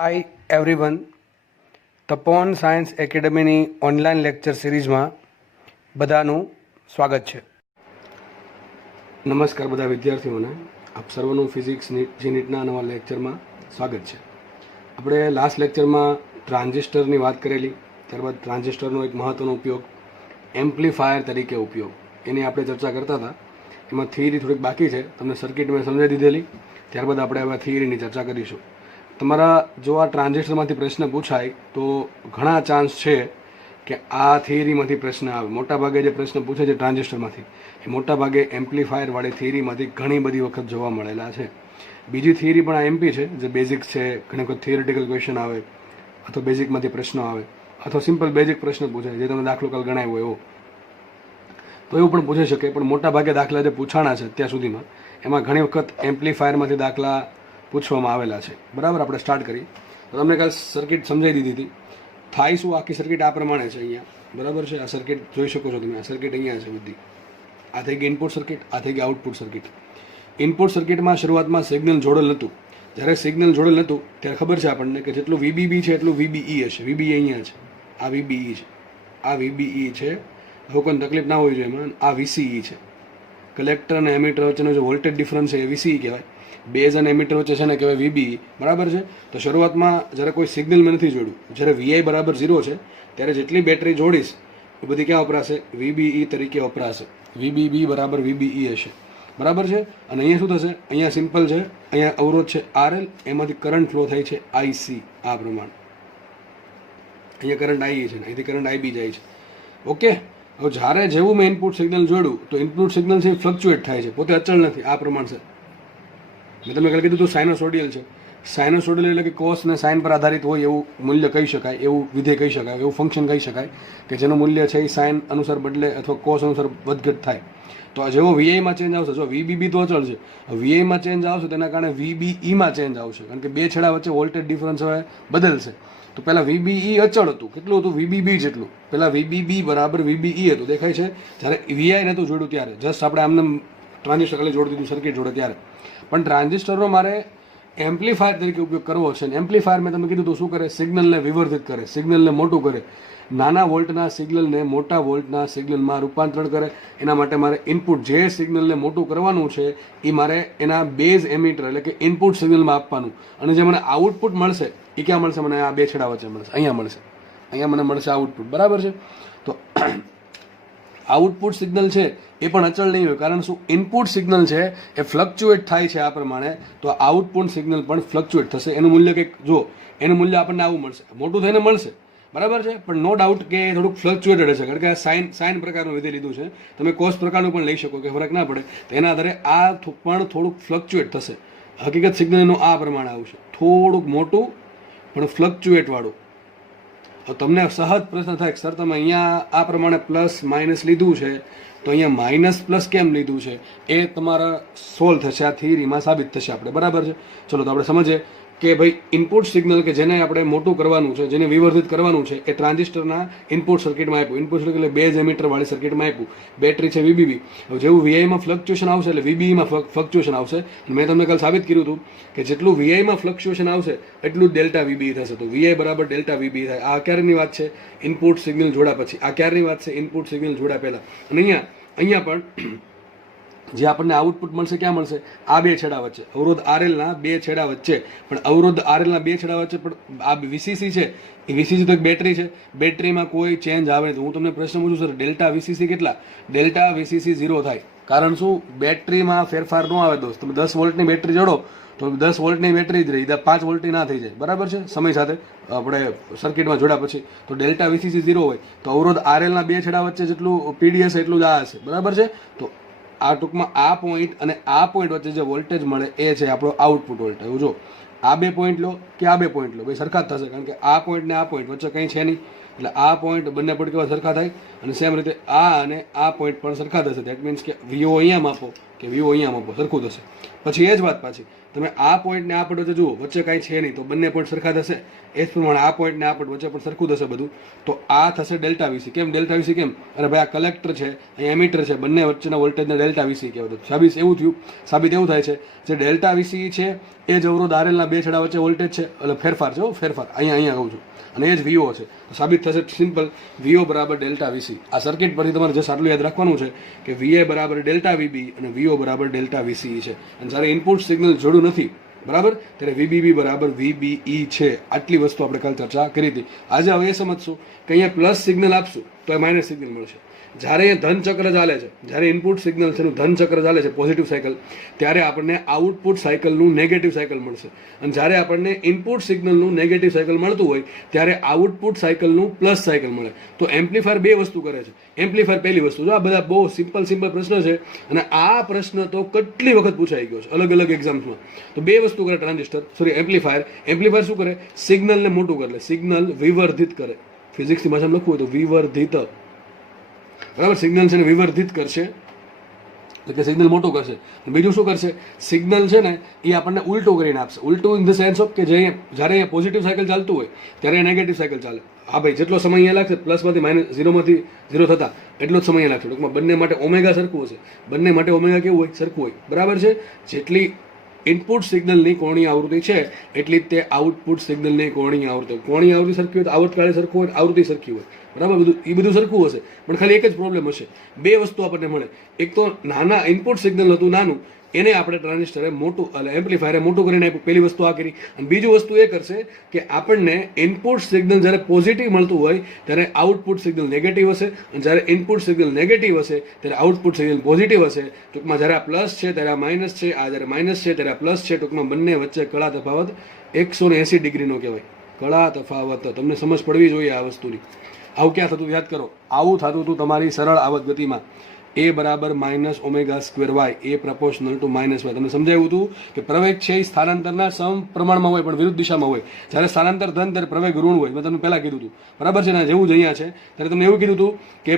હાય everyone, Tapon science એકેડમીની online lecture સિરીઝમાં બધાનું સ્વાગત છે. નમસ્કાર બધા વિદ્યાર્થીઓને, આપ સર્વનું ફિઝિક્સ જીનીટના નવા લેક્ચરમાં સ્વાગત છે. આપણે લાસ્ટ લેક્ચરમાં ટ્રાન્ઝિસ્ટરની વાત કરેલી, ત્યારબાદ ટ્રાન્ઝિસ્ટરનો એક મહત્ત્વનો ઉપયોગ એમ્પ્લીફાયર તરીકે ઉપયોગ એની આપણે ચર્ચા કરતા હતા. એમાં થિયરી થોડીક બાકી છે, તમને સર્કિટ મેં સમજાવી દીધેલી, ત્યારબાદ આપણે હવે થિયરીની ચર્ચા કરીશું. તમારા જો આ ટ્રાન્ઝિસ્ટરમાંથી પ્રશ્ન પૂછાય તો ઘણા ચાન્સ છે કે આ થિયરીમાંથી પ્રશ્ન આવે. મોટાભાગે જે પ્રશ્ન પૂછે છે ટ્રાન્ઝિસ્ટરમાંથી એ મોટાભાગે એમ્પ્લીફાયરવાળી થિયરીમાંથી ઘણી બધી વખત જોવા મળેલા છે. બીજી થિયરી પણ આ એમપી છે, જે બેઝિક્સ છે. ઘણી વખત થિયરિટિકલ ક્વેશ્ચન આવે અથવા બેઝિકમાંથી પ્રશ્નો આવે અથવા સિમ્પલ બેઝિક પ્રશ્ન પૂછાય, જે તમે દાખલો કાલ ગણાવ્યો એવો, તો એવું પણ પૂછી શકે. પણ મોટાભાગે દાખલા જે પૂછાણા છે અત્યાર સુધીમાં એમાં ઘણી વખત એમ્પ્લીફાયરમાંથી દાખલા પૂછવામાં આવેલા છે. બરાબર, આપણે સ્ટાર્ટ કરીએ. તો તમને કાલ સર્કિટ સમજાવી દીધી હતી. થાય શું, આખી સર્કિટ આ પ્રમાણે છે અહીંયા. બરાબર છે, આ સર્કિટ જોઈ શકો છો તમે. આ સર્કિટ અહીંયા છે બધી. આ થઈ ગઈ ઇનપુટ સર્કિટ, આ થઈ ગઈ આઉટપુટ સર્કિટ. ઇનપુટ સર્કિટમાં શરૂઆતમાં સિગ્નલ જોડેલ નહોતું. જ્યારે સિગ્નલ જોડેલ નહોતું ત્યારે ખબર છે આપણને કે જેટલું વીબીબી છે એટલું વીબીઈ હશે. વીબીઈ અહીંયા છે, આ વીબીઈ છે, આ વીબીઈ છે. હવે કોઈ તકલીફ ના હોવી જોઈએ એમાં. આ વીસીઈ છે. કલેક્ટર અને એમિટર વચ્ચેનો જે વોલ્ટેજ ડિફરન્સ છે એ વીસીઈ કહેવાય. બેઝ અને એમિટર વચ્ચે છે ને કહેવાય વીબીઈ. બરાબર છે. તો શરૂઆતમાં જ્યારે કોઈ સિગ્નલ મેં નથી જોડ્યું, જ્યારે વીઆઈ બરાબર 0 છે ત્યારે જેટલી બેટરી જોડીશ એ બધી ક્યાં વપરાશે? વીબીઈ તરીકે વપરાશે. વીબીબી બરાબર વીબીઈ હશે. બરાબર છે. અને અહીંયા શું થશે? અહીંયા સિમ્પલ છે, અહીંયા અવરોધ છે આરએલ, એમાંથી કરંટ ફ્લો થાય છે આઈસી. આ પ્રમાણે અહીંયા કરંટ આઈ છે ને અહીંથી કરંટ આઈબી જાય છે. ઓકે. હવે જ્યારે જેવું મેં ઇનપુટ સિગ્નલ જોડ્યું તો ઇનપુટ સિગ્નલ છે ફ્લક્ચ્યુએટ થાય છે, પોતે અચળ નથી. આ પ્રમાણે છે. મેં તમને કાલે કીધું તું સાઇનોસોડિયલ છે. સાઇનોસોડિયલ એટલે કે કોસ અને સાઇન પર આધારિત હોય એવું મૂલ્ય કહી શકાય, એવું વિધેય કહી શકાય, એવું ફંક્શન કહી શકાય કે જેનું મૂલ્ય છે એ સાઇન અનુસાર બદલે અથવા કોસ અનુસાર વધઘટ થાય. તો જેવો વીઆઈમાં ચેન્જ આવશે, જો વીબીબી તો અચળ છે, વીઆઈમાં ચેન્જ આવશે તેના કારણે વીબીઈમાં ચેન્જ આવશે, કારણ કે બે છેડા વચ્ચે વોલ્ટેજ ડિફરન્સ હવે બદલશે. તો પહેલાં વીબીઈ અચળ હતું. કેટલું હતું? વીબીબી જેટલું. પહેલાં વીબીબી બરાબર વીબીઈ હતું, દેખાય છે. જ્યારે વીઆઈ નહોતું જોડ્યું ત્યારે, જસ્ટ આપણે આમને ટ્રાન્ઝિસ્ટર ખાલી જોડી દીધું સર્કિટ જોડે ત્યારે. પણ ટ્રાન્ઝિસ્ટરનો મારે એમ્પ્લીફાયર તરીકે ઉપયોગ કરવો છે. એમ્પ્લીફાયર મેં તમને કીધું તો શું કરે? સિગ્નલને વિવર્ધિત કરે, સિગ્નલને મોટું કરે, નાના વોલ્ટના સિગ્નલને મોટા વોલ્ટના સિગ્નલમાં રૂપાંતરણ કરે. એના માટે મારે ઇનપુટ જે સિગ્નલને મોટું કરવાનું છે એ મારે એના બેઝ એમિટર એટલે કે ઇનપુટ સિગ્નલમાં આપવાનું. અને જે મને આઉટપુટ મળશે એ ક્યાં મળશે? મને આ બે છેડા વચ્ચે મળશે, અહીંયા મળશે. અહીંયા મને મળશે આઉટપુટ. બરાબર છે. તો આઉટપુટ સિગ્નલ છે એ પણ અચળ નહીં હોય, કારણ શું? ઇનપુટ સિગ્નલ છે એ ફ્લક્ચ્યુએટ થાય છે આ પ્રમાણે. તો આઉટપુટ સિગ્નલ પણ ફ્લક્ચ્યુએટ થશે. એનું મૂલ્ય કંઈક જો, એનું મૂલ્ય આપણને આવું મળશે, મોટું થઈને મળશે. બરાબર છે. પણ નો ડાઉટ કે એ થોડુંક ફ્લક્ચ્યુએટેડ હશે, કારણ કે આ સાઇન પ્રકારનું વિધેય લીધું છે. તમે કોસ પ્રકારનું પણ લઈ શકો કે ફરક ના પડે. તો એના આધારે આ પણ થોડુંક ફ્લક્ચ્યુએટ થશે. હકીકત સિગ્નલનું આ પ્રમાણે આવશે, થોડુંક મોટું પણ ફ્લક્ચ્યુએટ વાળું. તમને સહજ પ્રશ્ન થાય સર તમે અહીંયા આ પ્રમાણે પ્લસ માઇનસ લીધું છે તો અહીંયા માઇનસ પ્લસ કેમ લીધું છે? એ તમારા સોલ્વ થશે, આ થિયરીમાં સાબિત થશે આપણે. બરાબર છે. ચલો તો આપણે સમજીએ કે ભાઈ ઇનપુટ સિગ્નલ કે જેને આપણે મોટું કરવાનું છે, જેને વિવર્ધિત કરવાનું છે, એ ટ્રાન્ઝિસ્ટરના ઇનપુટ સર્કિટમાં આપ્યું. ઇનપુટ સર્કિટ એટલે બેઝ એમિટરવાળી સર્કિટમાં આપ્યું. બેટરી છે વીબીબી. હવે જેવું વીઆઈમાં ફ્લક્ચ્યુએશન આવશે એટલે વીબીઈમાં ફ્લક્ચ્યુએશન આવશે. મેં તમને કાલ સાબિત કર્યું હતું કે જેટલું વીઆઈમાં ફ્લક્ચ્યુએશન આવશે એટલું ડેલ્ટા વીબીઈ થશે. તો વીઆઈ બરાબર ડેલ્ટા વીબીઈ થાય. આ ક્યારની વાત છે? ઇનપુટ સિગ્નલ જોડા પછી. આ ક્યારની વાત છે? ઇનપુટ સિગ્નલ જોડા પહેલા. અને અહીંયા પણ જે આપણને આઉટપુટ મળશે ક્યાં મળશે? આ બે છેડા વચ્ચે, અવરોધ આરએલના બે છેડા વચ્ચે. પણ અવરોધ આરએલના બે છેડા વચ્ચે પણ આ વીસીસી છે, એ વીસીસી તો એક બેટરી છે. બેટરીમાં કોઈ ચેન્જ આવે તો હું તમને પ્રશ્ન પૂછું સર ડેલ્ટા વીસીસી કેટલા? ડેલ્ટા વીસીસી 0 થાય. કારણ શું? બેટરીમાં ફેરફાર ન આવે દોસ્ત. તમે 10 વોલ્ટની બેટરી જોડો તો 10 વોલ્ટની બેટરી જ રહી, 5 વોલ્ટની ના થઈ જાય. બરાબર છે. સમય સાથે આપણે સર્કિટમાં જોડ્યા પછી તો ડેલ્ટા વીસીસી 0 હોય તો અવરોધ આરએલના બે છેડા વચ્ચે જેટલું પીડી હશે એટલું જ આ હશે. બરાબર છે. તો આ ટૂંકમાં આ પોઈન્ટ અને આ પોઈન્ટ વચ્ચે જે વોલ્ટેજ મળે એ છે આપણો આઉટપુટ વોલ્ટેજ. જો આ બે પોઈન્ટ લો કે આ બે પોઈન્ટ લો, ભાઈ સરખા જ થશે, કારણ કે આ પોઈન્ટ ને આ પોઈન્ટ વચ્ચે કંઈ છે નહીં. એટલે આ પોઈન્ટ બંને પોઈન્ટ કેવા સરખા થાય અને સેમ રીતે આ અને આ પોઈન્ટ પણ સરખા થશે. દેટ મીન્સ કે વીઓ અહીંયા માપો કે વીઓ અહીંયા માપો સરખું થશે. પછી એ જ વાત પાછી તમે આ પોઈન્ટ ને આ પોઈન્ટ વચ્ચે જુઓ, વચ્ચે કાંઈ છે નહીં તો બંને પોઈન્ટ સરખા થશે. એ જ પ્રમાણે આ પોઈન્ટ ને આ પોઈન્ટ વચ્ચે પણ સરખું થશે બધું. તો આ થશે ડેલ્ટા વીસી. કેમ ડેલ્ટા વીસી કેમ? અરે ભાઈ આ કલેક્ટર છે, અહીંયા એમીટર છે, બંને વચ્ચેના વોલ્ટેજને ડેલ્ટા વીસી કહેવાય. સાબિત એવું થાય છે જે ડેલ્ટા વીસી છે એ જ અવરોધ આરએલના બે છેડા વચ્ચે વોલ્ટેજ છે, એટલે ફેરફાર છે, ફેરફાર અહીંયા કહું છું, અને એ જ વીઓ છે. તો સાબિત થશે સિમ્પલ, વીઓ બરાબર ડેલ્ટા વીસી. આ સર્કિટ પરથી તમારે જસ્ટ આટલું યાદ રાખવાનું છે કે વીએ બરાબર ડેલ્ટા વીબી અને વીઓ બરાબર ડેલ્ટા વીસી છે. અને જ્યારે ઇનપુટ સિગ્નલ જોડું નથી બરાબર ત્યારે વીબીબી બરાબર વીબીઈ છે. આટલી વસ્તુ આપણે કાલ ચર્ચા કરી હતી. આજે હવે એ સમજશું કે અહીંયા પ્લસ સિગ્નલ આપશું તો એ માઇનસ સિગ્નલ મળશે. જ્યારે એ ધન ચક્ર ચાલે છે, જ્યારે ઇનપુટ સિગ્નલ છે ધન ચક્ર ચાલે છે પોઝિટિવ સાયકલ, ત્યારે આપણને આઉટપુટ સાયકલનું નેગેટિવ સાયકલ મળશે. અને જ્યારે આપણને ઇનપુટ સિગ્નલનું નેગેટિવ સાયકલ મળતું હોય ત્યારે આઉટપુટ સાયકલનું પ્લસ સાયકલ મળે. તો એમ્પ્લીફાયર બે વસ્તુ કરે છે. એમ્પ્લીફાયર પહેલી વસ્તુ, જો આ બધા બહુ સિમ્પલ પ્રશ્ન છે અને આ પ્રશ્ન તો કેટલી વખત પૂછાઈ ગયો છે અલગ અલગ એક્ઝામ્સમાં. તો બે વસ્તુ કરે એમ્પ્લીફાયર શું કરે? સિગ્નલને મોટું કરે, સિગ્નલ વિવર્ધિત કરે. ફિઝિક્સની ભાષામાં લખવું હોય તો વિવર્ધિત, બરાબર? સિગ્નલ છે ને વિવર્ધિત કરશે એટલે કે સિગ્નલ મોટું કરશે. બીજું શું કરશે? સિગ્નલ છે ને એ આપણને ઉલટું કરીને આપશે. ઉલટું ઇન ધ સેન્સ ઓફ કે જ્યારે અહીંયા પોઝિટિવ સાયકલ ચાલતું હોય ત્યારે નેગેટિવ સાયકલ ચાલે. હા ભાઈ, જેટલો સમય અહીંયા લાગશે પ્લસમાંથી ઝીરોમાંથી ઝીરો થતા એટલો જ સમય અહીંયા લાગશે. ટૂંકમાં બંને માટે ઓમેગા સરખું હશે. બંને માટે ઓમેગા કેવું હોય? સરખું હોય, બરાબર છે? જેટલી ઇનપુટ સિગ્નલની કોણીય આવૃત્તિ છે એટલી જ તે આઉટપુટ સિગ્નલની કોણીય આવૃત્તિ. કોણીય આવૃત્તિ સરખી હોય તો આવર્તકાળે સરખું હોય, આવૃત્તિ સરખી હોય, બરાબર? બધું સરખું હશે, પણ ખાલી એક જ પ્રોબ્લેમ હશે. બે વસ્તુ આપણને મળે. એક તો નાના ઇનપુટ સિગ્નલ હતું નાનું, એને આપણે ટ્રાન્ઝિસ્ટરે મોટું એટલે એમ્પ્લીફાયરે મોટું કરીને આપ્યું. પહેલી વસ્તુ આ કરી. અને બીજું વસ્તુ એ કરશે કે આપણને ઇનપુટ સિગ્નલ જ્યારે પોઝિટિવ મળતું હોય ત્યારે આઉટપુટ સિગ્નલ નેગેટિવ હશે, અને જ્યારે ઇનપુટ સિગ્નલ નેગેટિવ હશે ત્યારે આઉટપુટ સિગ્નલ પોઝિટિવ હશે. ટૂંકમાં જ્યારે આ પ્લસ છે ત્યારે આ માઇનસ છે, આ જ્યારે માઇનસ છે ત્યારે આ પ્લસ છે. ટૂંકમાં બંને વચ્ચે કળા તફાવત 180 ડિગ્રીનો કહેવાય. કળા તફાવત તમને સમજ પડવી જોઈએ આ વસ્તુની. આવું ક્યાં થતું યાદ કરો? આવું થતું હતું તમારી સરળ આવત ગતિમાં. એ બરાબર minus omega square y, a proportional to minus y. તમને સમજાયું હતું કે પ્રવેગ છે એ સ્થાનાંતરના સમ પ્રમાણમાં હોય પણ વિરુદ્ધ દિશામાં હોય. જ્યારે સ્થાનાંતર ધન ત્યારે પ્રવેગ ઋણ હોય. મેં તમને પહેલાં કીધું હતું, બરાબર છે ને? જેવું જ અહીંયા છે ત્યારે તમને એવું કીધું હતું કે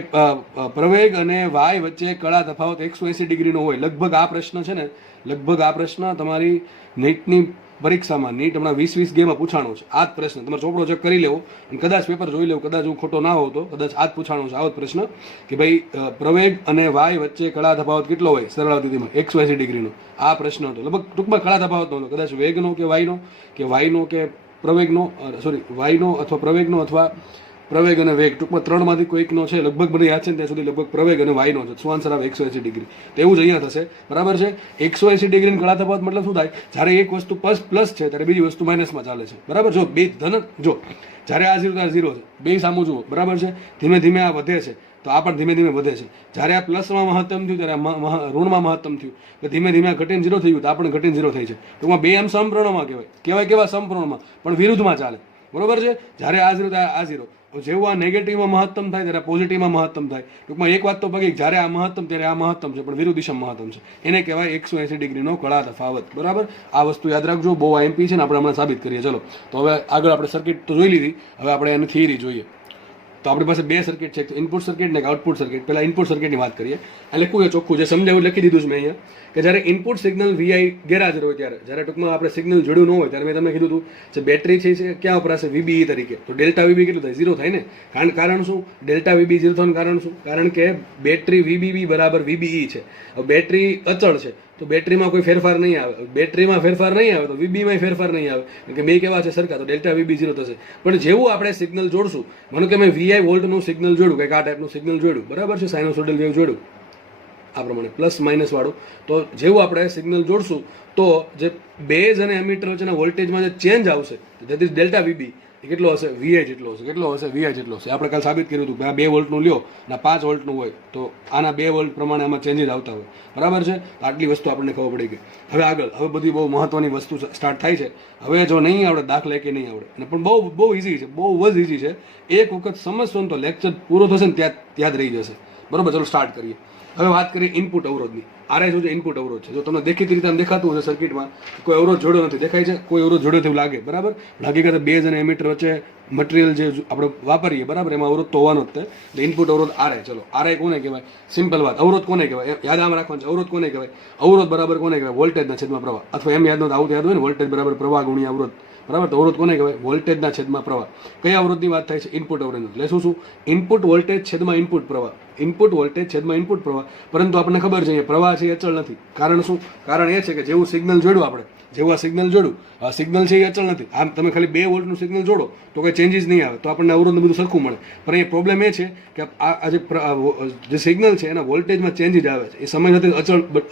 પ્રવેગ અને વાય વચ્ચે કળા તફાવત 180 ડિગ્રીનો હોય. લગભગ આ પ્રશ્ન છે ને, તમારી નીટની પરીક્ષામાં, નીટ હમણાં 20 ગેમાં પૂછાણો છે. આ જ પ્રશ્ન તમારે ચોપડો ચેક કરી લેવો અને કદાચ પેપર જોઈ લેવો, કદાચ હું ખોટો ના હોઉં તો કદાચ આ જ પૂછાણો છે. આવો જ પ્રશ્ન કે ભાઈ પ્રવેગ અને વાય વચ્ચે કળા તફાવત કેટલો હોય સરળ આવૃત્તિમાં? 180 ડિગ્રીનો. આ પ્રશ્ન હતો. લગભગ ટૂંકમાં કળા તફાવત નહોતો, કદાચ વેગનો કે વાયનો કે પ્રવેગનો, વાયનો અથવા પ્રવેગનો અથવા પ્રવેગ અને વેગ, ટૂંકમાં ત્રણમાંથી કોઈકનો છે. લગભગ મને યાદ છે ત્યાં સુધી લગભગ પ્રવેગ અને વાયનો છે. શું આન્સર આવે? 180 ડિગ્રી. તો એવું જ અહીંયા થશે, બરાબર છે? 180 ડિગ્રીની કળા તફાવત મતલબ શું થાય? જ્યારે એક વસ્તુ પ્લસ છે ત્યારે બીજી વસ્તુ માઇનસમાં ચાલે છે, બરાબર? જો બે ધન, જો જ્યારે આ 0 ત્યારે 0 છે, બે સામું જુઓ, બરાબર છે? ધીમે ધીમે આ વધે છે તો આ પણ ધીમે ધીમે વધે છે. જ્યારે આ પ્લસમાં મહત્તમ થયું ત્યારે ઋણમાં મહત્તમ થયું, કે ધીમે ધીમે ઘટીને 0 થઈ ગયું તો આ પણ ઘટીને 0 થઈ છે. ટૂંકમાં બે આમ સમપ્રમાણમાં કહેવાય કેવા સમપ્રમાણમાં પણ વિરુદ્ધમાં ચાલે, બરોબર છે? જ્યારે આ 0 ત્યારે આ 0, જેવું આ નેગેટિવમાં મહત્તમ થાય ત્યારે પોઝિટિવમાં મહત્તમ થાય. ટૂંકમાં એક વાત તો પકી, જ્યારે આ મહત્તમ ત્યારે આ મહત્તમ છે પણ વિરુદ્ધ દિશામાં મહત્તમ છે. એને કહેવાય 180 ડિગ્રીનો કળા તફાવત, બરાબર? આ વસ્તુ યાદ રાખજો, બહુ એમપી છે ને, આપણે હમણાં સાબિત કરીએ. ચલો તો હવે આગળ આપણે સર્કિટ તો જોઈ લીધી, હવે આપણે એની થિયરી જોઈએ. તો આપણી પાસે બે સર્કિટ છે, ઇનપુટ સર્કિટ ને આઉટપુટ સર્કિટ. પહેલા ઇનપુટ સર્કિટની વાત કરીએ. આ લખવું છે ચોખ્ખું, જે સમજાવ્યું લખી દીધું છે મેં અહીંયા, કે જ્યારે ઇનપુટ સિગ્નલ વીઆઈ ગેરહાજર હોય ત્યારે, જ્યારે ટૂંકમાં આપણે સિગ્નલ જોડ્યું ન હોય ત્યારે મેં તમને કીધું હતું જે બેટરી છે ક્યાં વપરાશે? વીબીઈ તરીકે. તો ડેલ્ટા વીબી કેટલું થાય? 0 થાય ને. કારણ શું ડેલ્ટા વીબી 0 થવાનું કારણ શું? કારણ કે બેટરી વીબીબી બરાબર વીબીઈ છે. હવે બેટરી અચળ છે તો બેટરીમાં કોઈ ફેરફાર નહીં આવે. બેટરીમાં ફેરફાર નહીં આવે તો વીબીમાં ફેરફાર નહીં આવે, કે બે કેવા છે? સરખા. તો ડેલ્ટા વીબી 0 થશે. પણ જેવું આપણે સિગ્નલ જોડશું, માનો કે મેં વીઆઈ વોલ્ટનું સિગ્નલ જોડ્યું, કંઈક આ ટાઈપનું સિગ્નલ જોડ્યું, બરાબર છે? સાઇનોસોઇડલ વેવ જોડ્યું આ પ્રમાણે પ્લસ માઇનસ વાળું. તો જેવું આપણે સિગ્નલ જોડશું તો જે બેઝ અને એમીટર વચ્ચેના વોલ્ટેજમાં જે ચેન્જ આવશે દેટ ઇઝ ડેલ્ટા વીબી, એ કેટલો હશે? વીઆઈ જેટલો હશે. કેટલો હશે? વીઆઈ જેટલો હશે. આપણે કાલ સાબિત કર્યું હતું કે આ 2 વોલ્ટનું લ્યો અને 5 વોલ્ટનું હોય તો આના 2 વોલ્ટ પ્રમાણે આમાં ચેન્જીસ આવતા હોય, બરાબર છે? આટલી વસ્તુ આપણને ખબર પડી ગઈ. હવે આગળ, હવે બધી બહુ મહત્વની વસ્તુ સ્ટાર્ટ થાય છે. હવે જો નહીં આવડે દાખલા કે નહીં આવડે, અને પણ બહુ ઇઝી છે, બહુ જ ઇઝી છે. એક વખત સમજશો ને તો લેક્ચર પૂરો થશે ને ત્યાં જ રહી જશે. બરોબર, ચલો સ્ટાર્ટ કરીએ. હવે વાત કરીએ ઇનપુટ અવરોધની. આરઆઈ શું છે? ઇનપુટ અવરોધ છે. જો તમને દેખીતી રીતે દેખાતું હશે સર્કિટમાં કોઈ અવરોધ જોડ્યો નથી, દેખાય છે કોઈ અવરોધ જોડ્યો તેવું લાગે, બરાબર. હકીકત બેઝ અને એમીટર વચ્ચે મટીરિયલ જે આપણે વાપરીએ, બરાબર, એમાં અવરોધ તો હોવાનો જ છે. એટલે ઇનપુટ અવરોધ આરઆઈ. ચલો આરઆઈ કોને કહેવાય? સિમ્પલ વાત, અવરોધ કોને કહેવાય યાદ આમ રાખવાનું છે. અવરોધ કોને કહેવાય? અવરોધ બરાબર કોને કહેવાય? વોલ્ટેજના છેદમાં પ્રવાહ. અથવા એમ યાદ નહોતું, આવું યાદ હોય ને, વોલ્ટેજ બરાબર પ્રવાહ ગુણ્યા અવરોધ, બરાબર. તો અવરોધ કોને કહેવાય? વોલ્ટેજના છેદમાં પ્રવાહ. કયા અવરોધની વાત થાય છે? ઇનપુટ અવરોધ. એટલે શું? ઇનપુટ વોલ્ટેજ છેદમાં ઇનપુટ પ્રવાહ. ઇનપુટ વોલ્ટેજ છેદમાં ઇનપુટ પ્રવાહ. પરંતુ આપણને ખબર છે પ્રવાહ છે એ અચળ નથી. કારણ શું? કારણ એ છે કે જેવું સિગ્નલ જોડ્યું આપણે, જેવું આ સિગ્નલ જોડું, આ સિગ્નલ છે એ અચળ નથી. આમ તમે ખાલી 2 વોલ્ટનું સિગ્નલ જોડો તો કોઈ ચેન્જીસ નહીં આવે, તો આપણને અવરોધનું બધું સરખું મળે. પણ એ પ્રોબ્લેમ એ છે કે આ જે સિગ્નલ છે એના વોલ્ટેજમાં ચેન્જીસ આવે છે. એ સમય સાથે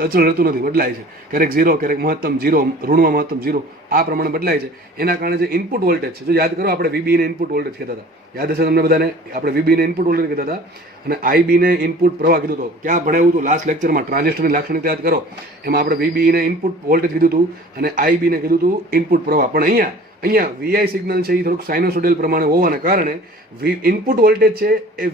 અચળ રહેતું નથી, બદલાય છે. ક્યારેક 0, ક્યારેક મહત્તમ 0, ઋણમાં મહત્તમ 0, આ પ્રમાણે બદલાય છે. એના કારણે જે ઇનપુટ વોલ્ટેજ છે, જો યાદ કરો આપણે વીબી ને ઇનપુટ વોલ્ટેજ કહેતા હતા, યાદ હશે તમને બધાને? આપણે વીબી ને ઇનપુટ વોલ્ટેજ કહેતા હતા અને આઈબી ને ઇનપુટ પ્રવાહ કીધું હતું. ક્યાં ભણાવ્યું હતું? લાસ્ટ લેક્ચરમાં ટ્રાન્ઝિસ્ટરની લાક્ષણિકતા યાદ કરો. એમાં આપણે વીબી ને ઇનપુટ વોલ્ટેજ કીધું હતું અને આઈબી ને કીધું હતું ઇનપુટ પ્રવાહ. પણ અહીંયા વીઆઈ સિગ્નલ છે એ થોડુંક સાઇનોસોડિયલ પ્રમાણે હોવાના કારણે ઇનપુટ વોલ્ટેજ છે એ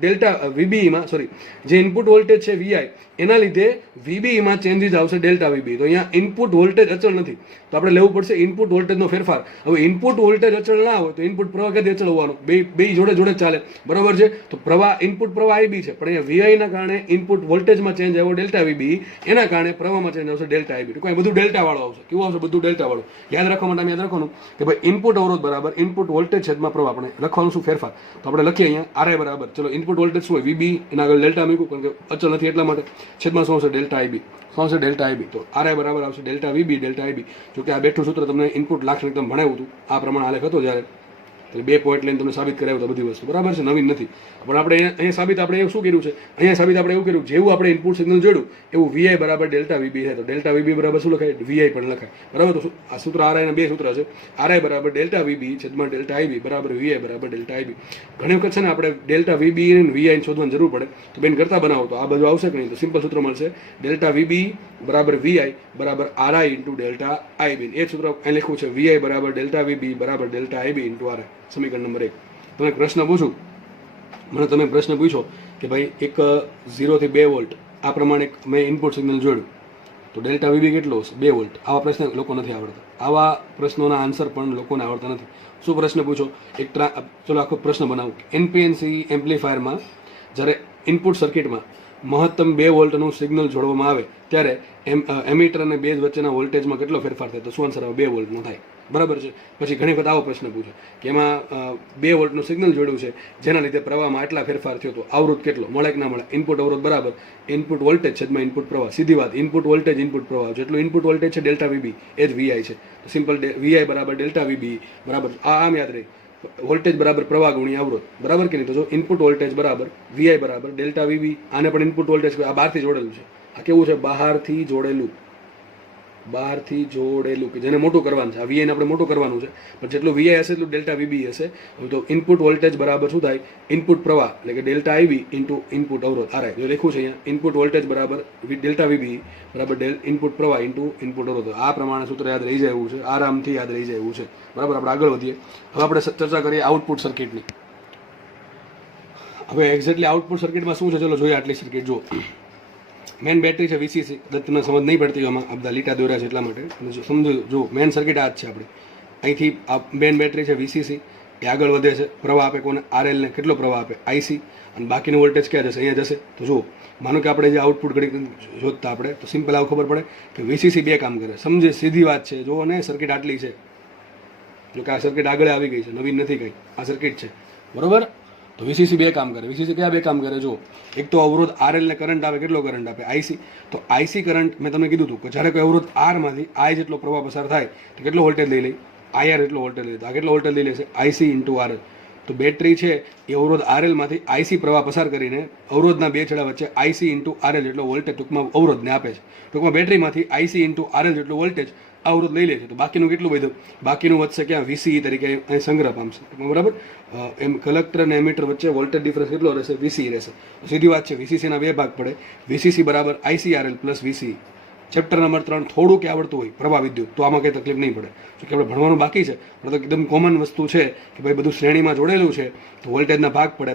ડેલ્ટા વીબીમાં, સોરી, જે ઇનપુટ વોલ્ટેજ છે વીઆઈ, એના લીધે વીબીમાં ચેન્જીસ આવશે ડેલ્ટા વીબી. તો અહીંયા ઇનપુટ વોલ્ટેજ અચળ નથી, તો આપણે લેવું પડશે ઇનપુટ વોલ્ટેજનો ફેરફાર. હવે ઇનપુટ વોલ્ટેજ અચળ ના હોય તો ઇનપુટ પ્રવાહ ક્યાંથી અચળ હોવાનો? બે જોડે જોડે ચાલે, બરોબર છે. તો પ્રવાહ, ઇનપુટ પ્રવાહ આઈબી છે, પણ અહીંયા વીઆઈના કારણે ઇનપુટ વોલ્ટેજમાં ચેન્જ આવ્યો ડેલ્ટા વીબી, એના કારણે પ્રવાહમાં ચેન્જ આવશે ડેલ્ટા આઈબી. તો બધું ડેલ્ટા વાળો આવશે. કેવું આવશે? બધું ડેલ્ટા વાળું. યાદ રાખવા માટે યાદ રાખવાનું કે ભાઈ ઇનપુટ અવરોધ બરાબર ઇનપુટ વોલ્ટેજ છેદમાં પ્રવાહ. આપણે લખવાનું શું? ફેરફાર. તો આપણે લખીએ અહીંયા આરઆઈ બરાબર, ચલો ઇનપુટ વોલ્ટેજ શું હોય? વીબી, એના આગળ ડેલ્ટા મૂક્યું કારણ કે અચળ નથી એટલા માટે. છેદમાં શું આવશે? Delta IB. શું આવશે? Delta IB. તો આરઆઈ બરાબર આવશે ડેલ્ટા વીબી ડેલ્ટા આઈબી. જો કે આ બેઠું સૂત્ર તમને ઇનપુટ લાક્ષણિકતા ભણાવ્યું હતું, આ પ્રમાણે આલેખ હતો જ્યારે 2 પોઈન્ટ લઈને તમને સાબિત કરાવ્યું હતું બધી વસ્તુ, બરાબર છે, નવીન નથી. પણ આપણે અહીંયા સાબિત આપણે એવું શું કર્યું છે? અહીંયા સાબિત આપણે એવું કર્યું, જેવું આપણે ઇનપુટ સિગ્નલ જોડ્યું એવું વીઆઈ બરાબર ડેલ્ટા વીબી છે. તો ડેલ્ટા વીબી બરાબર શું લખાય? વીઆઈ પણ લખાય, બરાબર. તો આ સૂત્ર આરઆઈના 2 સૂત્ર છે. આરઆઈ બરાબર ડેલ્ટા વીબી છેદમાં ડેલ્ટા આઈબી બરાબર વીઆઈ બરાબર ડેલ્ટા આઈબી. ઘણી વખત છે ને આપણે ડેલ્ટા વીબી અને વીઆઈ શોધવાની જરૂર પડે, તો બેન કરતા બનાવો તો આ બધું આવશે કે નહીં? તો સિમ્પલ સૂત્ર મળશે ડેલ્ટા વીબી બરાબર વીઆઈ બરાબર આરઆઈ ઇન્ટુ ડેલ્ટા આઈબી. એ સૂત્ર અહીં લખ્યું છે વીઆઈ બરાબર ડેલ્ટા વીબી બરાબર ડેલ્ટા આઈબી ઇન્ટુ આરઆઈ. સમીકરણ નંબર 1. તમે પ્રશ્ન પૂછું, મને તમે પ્રશ્ન પૂછો કે ભાઈ એક 0 થી 2 વોલ્ટ આ પ્રમાણે મેં ઇનપુટ સિગ્નલ જોડ્યું તો ડેલ્ટા વીબી કેટલો હશે? 2 વોલ્ટ. આવા પ્રશ્ન લોકો નથી આવડતા. આવા પ્રશ્નોના આન્સર પણ લોકોને આવડતા નથી. શું પ્રશ્ન પૂછો? ચલો આખો પ્રશ્ન બનાવું. એનપીએનસી એમ્પ્લીફાયરમાં જ્યારે ઇનપુટ સર્કિટમાં મહત્તમ 2 વોલ્ટનું સિગ્નલ જોડવામાં આવે ત્યારે એમીટર અને બેઝ વચ્ચેના વોલ્ટેજમાં કેટલો ફેરફાર થાય? તો શું આન્સર આવે? 2 વોલ્ટનો થાય, બરાબર છે. પછી ઘણી વખત આવો પ્રશ્ન પૂછે કે એમાં 2 વોલ્ટનું સિગ્નલ જોડ્યું છે જેના લીધે પ્રવાહમાં આટલા ફેરફાર થયો, તો અવરોધ કેટલો? મળે કે ના મળે? ઇનપુટ અવરોધ બરાબર ઇનપુટ વોલ્ટેજ છેદમાં ઇનપુટ પ્રવાહ. સીધી વાત, ઇનપુટ વોલ્ટેજ ઇનપુટ પ્રવાહ, જેટલું ઇનપુટ વોલ્ટેજ છે ડેલ્ટા વીબી એ જ વીઆઈ છે. તો સિમ્પલ વીઆઈ બરાબર ડેલ્ટા વીબી બરાબર આમ યાદ રહી, વોલ્ટેજ બરાબર પ્રવાહ ગુણ્યા અવરોધ, બરાબર કે નહીં? તો જો ઇનપુટ વોલ્ટેજ બરાબર વીઆઈ બરાબર ડેલ્ટા વીબી, આને પણ ઇનપુટ વોલ્ટેજ આ બહારથી જોડેલું છે. આ કેવું છે? બહારથી જોડેલું, બહારથી જોડેલું, કે જેને મોટું કરવાનું છે. આ વીઆઈને આપણે મોટું કરવાનું છે, પણ જેટલું વીઆઈ હશે એટલું ડેલ્ટા વીબી હશે. તો ઇનપુટ વોલ્ટેજ બરાબર શું થાય? ઇનપુટ પ્રવાહ એટલે કે ડેલ્ટા આઈબી ઇન્ટુ ઇનપુટ અવરોધ. આરઆઈ જો લખ્યું છે અહીંયા, ઇનપુટ વોલ્ટેજ બરાબર ડેલ્ટા વીબી બરાબર ઇનપુટ પ્રવાહ ઇન્ટુ ઇનપુટ અવરોધ. આ પ્રમાણે સૂત્ર યાદ રહી જાય એવું છે, આરામથી યાદ રહી જાય એવું છે, બરાબર. આપણે આગળ વધીએ. હવે આપણે ચર્ચા કરીએ આઉટપુટ સર્કિટની. હવે એક્ઝેક્ટલી આઉટપુટ સર્કિટમાં શું છે? ચલો જોઈએ. આટલી સર્કિટ જો મેન બેટરી છે વીસીસી, તમને સમજ નહીં પડતી આમાં, આ બધા લીટા દોર્યા છે એટલા માટે સમજો. જો મેન સર્કિટ આ જ છે આપણી. અહીંથી આ મેન બેટરી છે વીસીસી, એ આગળ વધે છે, પ્રવાહ આપે કોને? આરએલને. કેટલો પ્રવાહ આપે? આઈસી. અને બાકીનું વોલ્ટેજ ક્યાં જશે? અહીંયા જશે. તો જુઓ, માનો કે આપણે જે આઉટપુટ ઘડી જોતા આપણે, તો સિમ્પલ આવું ખબર પડે કે વીસીસી 2 કામ કરે. સમજે, સીધી વાત છે. જુઓ ને, સર્કિટ આટલી છે. જો કે આ સર્કિટ આગળ આવી ગઈ છે, નવીન નથી કંઈ, આ સર્કિટ છે, બરોબર. તો વીસીસી 2 કામ કરે. વીસીસી કયા 2 કામ કરે? જો, એક તો અવરોધ આરએલ ને કરંટ આવે. કેટલો કરંટ આપે? આઈસી. તો આઈસી કરંટ મેં તમને કીધું હતું કે જ્યારે કોઈ અવરોધ આર માંથી આઈ જેટલો પ્રવાહ પસાર થાય તો કેટલો વોલ્ટેજ લઈ લે? આઈઆર એટલો વોલ્ટેજ લઈ લે. આ કેટલો વોલ્ટેજ લઈ લેશે? IC into RL. તો બેટરી છે એ અવરોધ આરએલ માંથી આઈસી પ્રવાહ પસાર કરીને અવરોધના 2 છેડા વચ્ચે આઈસી ઇન્ટુ આરએલ જેટલો વોલ્ટેજ ટૂંકમાં અવરોધને આપે છે. ટૂંકમાં બેટરીમાંથી આઈસી ઇન્ટુ આરએલ જેટલો વોલ્ટેજ અવરોધ લઈ લે છે. તો બાકીનું કેટલું વધ્યું? બાકીનું વધશે ક્યાં? વીસીઈ તરીકે અહીં સંગ્રહ પામશે, બરાબર. એમ કલેક્ટર અને એમીટર વચ્ચે વોલ્ટેજ ડિફરન્સ કેટલો રહેશે? વીસીઈ રહેશે. સીધી વાત છે, વીસીસીના 2 ભાગ પડે. વીસીસી બરાબર આઈસીઆરએલ પ્લસ વીસીઈ. ચેપ્ટર નંબર 3 થોડું કે આવડતું હોય પ્રવાહ વિદ્યુત તો આમાં કંઈ તકલીફ નહીં પડે. જો કે આપણે ભણવાનું બાકી છે પણ તો એકદમ કોમન વસ્તુ છે કે ભાઈ બધું શ્રેણીમાં જોડેલું છે તો વોલ્ટેજના ભાગ પડે.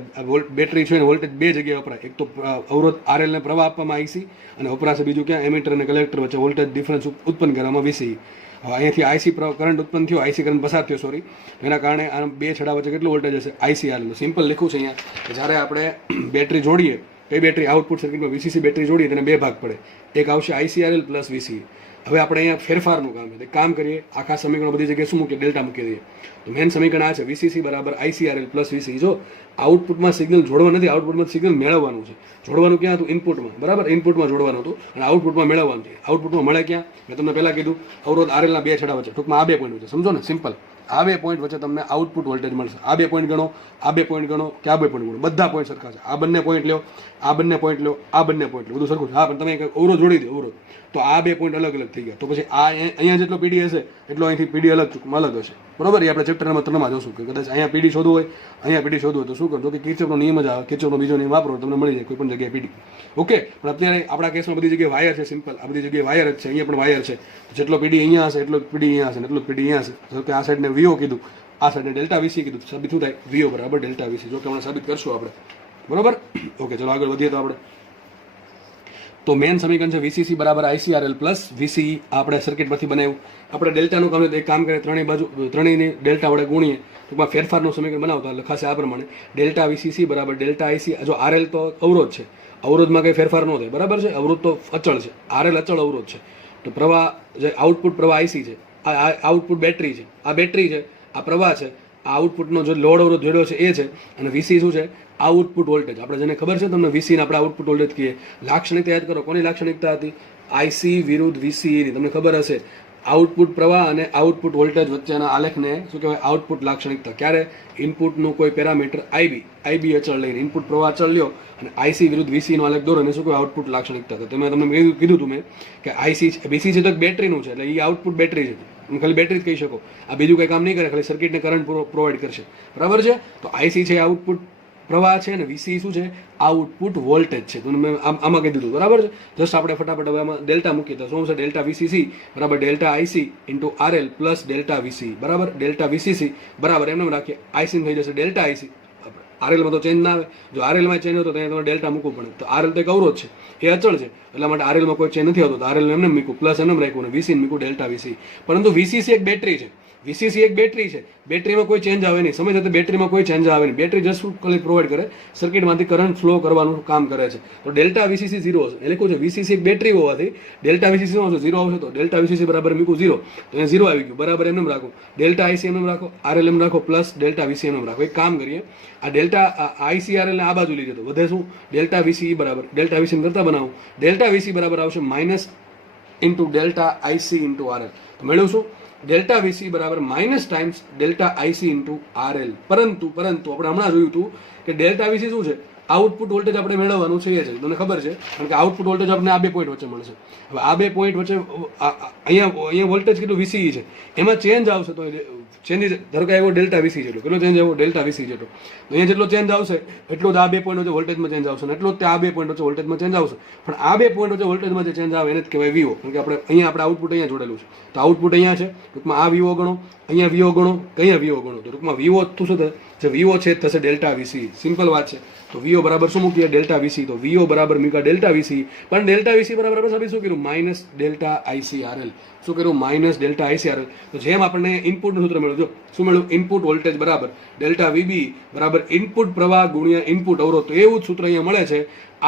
બેટરી છે ને વોલ્ટેજ બે જગ્યાએ વપરાય. એક તો અવરોધ આરએલ ને પ્રવાહ આપવામાં આઈસી અને વપરાશે બીજું ક્યાં એમીટર અને કલેક્ટર વચ્ચે વોલ્ટેજ ડિફરન્સ ઉત્પન્ન કરવામાં વીસી. હવે અહીંયાથી આઈસી કરંટ ઉત્પન્ન થયો, આઈસી કરંટ પસાર થયો સોરી, એના કારણે આ બે છેડા વચ્ચે કેટલું વોલ્ટેજ હશે આઈસી આરએલ. સિમ્પલ લખ્યું છે અહીંયા કે જ્યારે આપણે બેટરી જોડીએ, કઈ બેટરી આઉટપુટ સર્કિટમાં વીસીસી બેટરી જોડીએ તેને બે ભાગ પડે, એક આવશે આઈસીઆરએલ પ્લસ વીસી. હવે આપણે અહીંયા ફેરફારનું કામ છે, કામ કરીએ આખા સમીકરણ બધી જગ્યાએ શું મૂકીએ, ડેલ્ટા મૂકી દઈએ. તો મેન સમીકરણ આ છે વીસીસી બરાબર આઈસીઆરએલ પ્લસ વીસી. જો આઉટપુટમાં સિગ્નલ જોડવા નથી, આઉટપુટમાં સિગ્નલ મેળવવાનું છે. જોડવાનું ક્યાં હતું? ઇનપુટમાં, બરાબર, ઇનપુટમાં જોડવાનું હતું અને આઉટપુટમાં મેળવવાનું છે. આઉટપુટમાં મળે ક્યાં? મેં તમને પહેલા કીધું અવરોધ આરએલના બે છેડા વચ્ચે, ટૂંકમાં આ બે પોઈન્ટ વચ્ચે. સમજો ને, સિમ્પલ. આ બે પોઈન્ટ વચ્ચે તમને આઉટપુટ વોલ્ટેજ મળશે. આ બે પોઈન્ટ ગણો, આ બે પોઈન્ટ ગણો કે આ બે પોઈન્ટ ગણો, બધા પોઈન્ટ સરખા છે. આ બંને પોઈન્ટ લો, આ બંને પોઈન્ટ લો, આ બંને પોઈન્ટ લો, બધું સરખું છે. હા, પણ તમે અવરોધ જોડી દો, અવરોધ, તો આ બે પોઈન્ટ અલગ અલગ થઈ ગયા. તો પછી આ અહીંયા જેટલો પીડી હશે એટલો અહીંથી પીડી અલગ હશે, બરોબર. એ આપણે ચેપ્ટર નંબર 3માં જોશું કે કદાચ અહીંયા પીડી શોધવું હોય, અહીંયા પીડી શોધવું હોય તો શું કરજો કે કિર્ચોફનો નિયમ જ આવે, કિર્ચોફનો બીજો નિયમ વાપરો તમને મળી જાય કોઈ પણ જગ્યાએ પીડી. ઓકે, પણ અત્યારે આપણા કેસમાં બધી જગ્યાએ વાયર છે, સિમ્પલ. આ બધી જગ્યાએ વાયર જ છે, અહીંયા પણ વાયર છે. જેટલો પીડી અહીંયા હશે એટલો પીડી અહીંયા હશે, એટલો પીડી અહીંયા હશે. જો કે આ સાઈડને વીઓ કીધું, આ સાઈડને ડેલ્ટા વીસી કીધું, સાબિત શું થાય? વીઓ બરાબર ડેલ્ટા વીસી. જો કે હમણાં સાબિત કરશું આપણે, બરોબર. ઓકે, ચલો આગળ વધીએ. તો આપણે તો મેન સમીકરણ છે વીસીસી બરાબર આઈસીઆરએલ પ્લસ વીસી. આપણે સર્કિટ પરથી બનાવ્યું. આપણે ડેલ્ટાનું કામ એક કામ કરે, ત્રણેય બાજુ ત્રણેયને ડેલ્ટા વડે ગુણીએ, ટૂંકમાં ફેરફારનું સમીકરણ બનાવતા લખાશે આ પ્રમાણે ડેલ્ટા વીસીસી બરાબર ડેલ્ટા આઈસી. જો આરએલ તો અવરોધ છે, અવરોધમાં કંઈ ફેરફાર ન થાય, બરાબર છે. અવરોધ તો અચળ છે, આરએલ અચળ અવરોધ છે. તો પ્રવાહ જે આઉટપુટ પ્રવાહ આઈસી છે, આ આઉટપુટ બેટરી છે, આ બેટરી છે, આ પ્રવાહ છે, આ આઉટપુટનો જે લોડ અવરોધ જોડ્યો છે એ છે. અને વીસી શું છે? Output voltage. આપણે જેને ખબર છે તમને વીસીને આપણે આઉટપુટ વોલ્ટેજ કહીએ. લાક્ષણિકતા યાદ કરો, કોની લાક્ષણિકતા હતી? આઈસી વિરુદ્ધ વીસીની. તમને ખબર હશે આઉટપુટ પ્રવાહ અને આઉટપુટ વોલ્ટેજ વચ્ચેના આલેખને શું કહેવાય? આઉટપુટ લાક્ષણિકતા. ક્યારે? ઇનપુટનું કોઈ પેરામીટર આઈબી અચળ લઈને ઇનપુટ પ્રવાહ અચળ લ્યો અને આઈસી વિરુદ્ધ વીસીનો આલેખ દોરો અને શું કહેવાય? આઉટપુટ લાક્ષણિકતા. તો તમે તમને કીધું હતું મેં કે આઈસી વીસી છે તો બેટરીનું છે, એટલે એ આઉટપુટ બેટરી છે. તમે ખાલી બેટરી જ કહી શકો, આ બીજું કંઈ કામ નહીં કરે, ખાલી સર્કિટને કરંટ પ્રોવાઈડ કરશે, બરાબર છે. તો આઈસી છે આઉટપુટ પ્રવાહ છે અને વીસી શું છે? આઉટપુટ વોલ્ટેજ છે. તો મેં આમાં કહી દીધું, બરાબર છે. જસ્ટ આપણે ફટાફટ હવે આમાં ડેલ્ટા મૂકીએ તો શું છે? ડેલ્ટા વીસીસી બરાબર delta IC into RL plus delta VC બરાબર ડેલ્ટા વીસીસી બરાબર એમને રાખીએ આઈસી થઈ જશે ડેલ્ટા આઈસી. આરએલમાં તો ચેન્જ ના આવે, જો આરએલમાં ચેન્જ હતો તો તમારે ડેલ્ટા મૂકવું પડે. તો આરએલ તો એક અવરોધ છે, એ અચળ છે, એટલા માટે આરએલમાં કોઈ ચેન્જ નથી આવતો. તો આરએલ એમને મૂકવું, પ્લસ એમને રાખ્યું અને વીસી મૂકવું ડેલ્ટા વીસી. પરંતુ વીસીસી એક બેટરી છે, વીસીસી એક બેટરી છે, બેટરીમાં કોઈ ચેન્જ આવે નહીં. સમજ તો બેટરીમાં કોઈ ચેન્જ આવે નહીં. બેટરી જસ્ટ ખાલી પ્રોવાઈડ કરે, સર્કિટમાંથી કરંટ ફ્લો કરવાનું કામ કરે છે. તો ડેલ્ટા વીસીસી 0 હશે. એ લખ્યું છે વીસીસી એક બેટરી હોવાથી ડેલ્ટા વીસીસી શું હશે? 0 આવશે. તો ડેલ્ટા વીસીસી બરાબર મૂકું 0, તો અહીંયા 0 આવી ગયું, બરાબર એમને રાખો. ડેલ્ટા આઈસી એમને રાખો, આરએલ એમ રાખો, પ્લસ ડેલ્ટા વીસી એમને રાખો. એક કામ કરીએ, આ ડેલ્ટા આઈસી આરએલ આ બાજુ લઈ જતો વધે શું? ડેલ્ટા વીસી બરાબર ડેલ્ટા વીસી કરતા બનાવું, ડેલ્ટા વીસી બરાબર આવશે minus into delta IC into RL. તો મેળવું શું? ડેલ્ટા વીસી બરાબર minus times delta IC into RL. પરંતુ આપણે હમણાં જોયું હતું કે ડેલ્ટા વીસી શું છે? આઉટપુટ વોલ્ટેજ આપણે મેળવવાનું છે એ છે, તમને ખબર છે, કારણ કે આઉટપુટ વોલ્ટેજ આપણે આ બે પોઈન્ટ વચ્ચે મળશે. હવે આ બે પોઈન્ટ વચ્ચે અહીંયા વોલ્ટેજ કેટલું વીસી છે, એમાં ચેન્જ આવશે. તો ચેન્જીસ ધારો કે આવ્યો ડેલ્ટા વીસી જેટલો, કેટલો ચેન્જ આવ્યો? ડેલ્ટા વીસી જેટલો. તો અહીંયા જેટલો ચેન્જ આવશે એટલો જ આ બે પોઈન્ટ વચ્ચે વોલ્ટેજમાં ચેન્જ આવશે, એટલો જ આ બે પોઈન્ટ વચ્ચે વોલ્ટેજમાં ચેન્જ આવશે. પણ આ બે પોઈન્ટ વચ્ચે વોલ્ટેજમાં જે ચેન્જ આવે એને જ કહેવાય વીઓ, કારણ કે આપણે આઉટપુટ અહીંયા જોડેલું છે. તો આઉટપુટ અહીંયા છે, ટૂંકમાં આ વીઓ ગણો, અહીંયા વીઓ ગણો, અહીંયા વીઓ ગણો. તો ટૂંકમાં વીઓ શું થશે? જે વીઓ છે થશે ડેલ્ટા વીસી. સિમ્પલ વાત છે. તો વીઓ બરાબર શું મૂકીએ? Delta VC. તો વીઓ બરાબર મૂક્યા ડેલ્ટા વીસી, પણ ડેલ્ટા વીસી બરાબર આપણે શું કર્યું? Minus delta IC RL. શું કર્યું? Minus delta IC RL. તો જેમ આપણને ઇનપુટનું સૂત્ર મળ્યું, જો શું મળ્યું? ઇનપુટ વોલ્ટેજ બરાબર ડેલ્ટા વીબી બરાબર ઇનપુટ પ્રવાહ ગુણ્યા ઇનપુટ અવરોધ. તો એવું જ સૂત્ર અહીંયા મળે છે.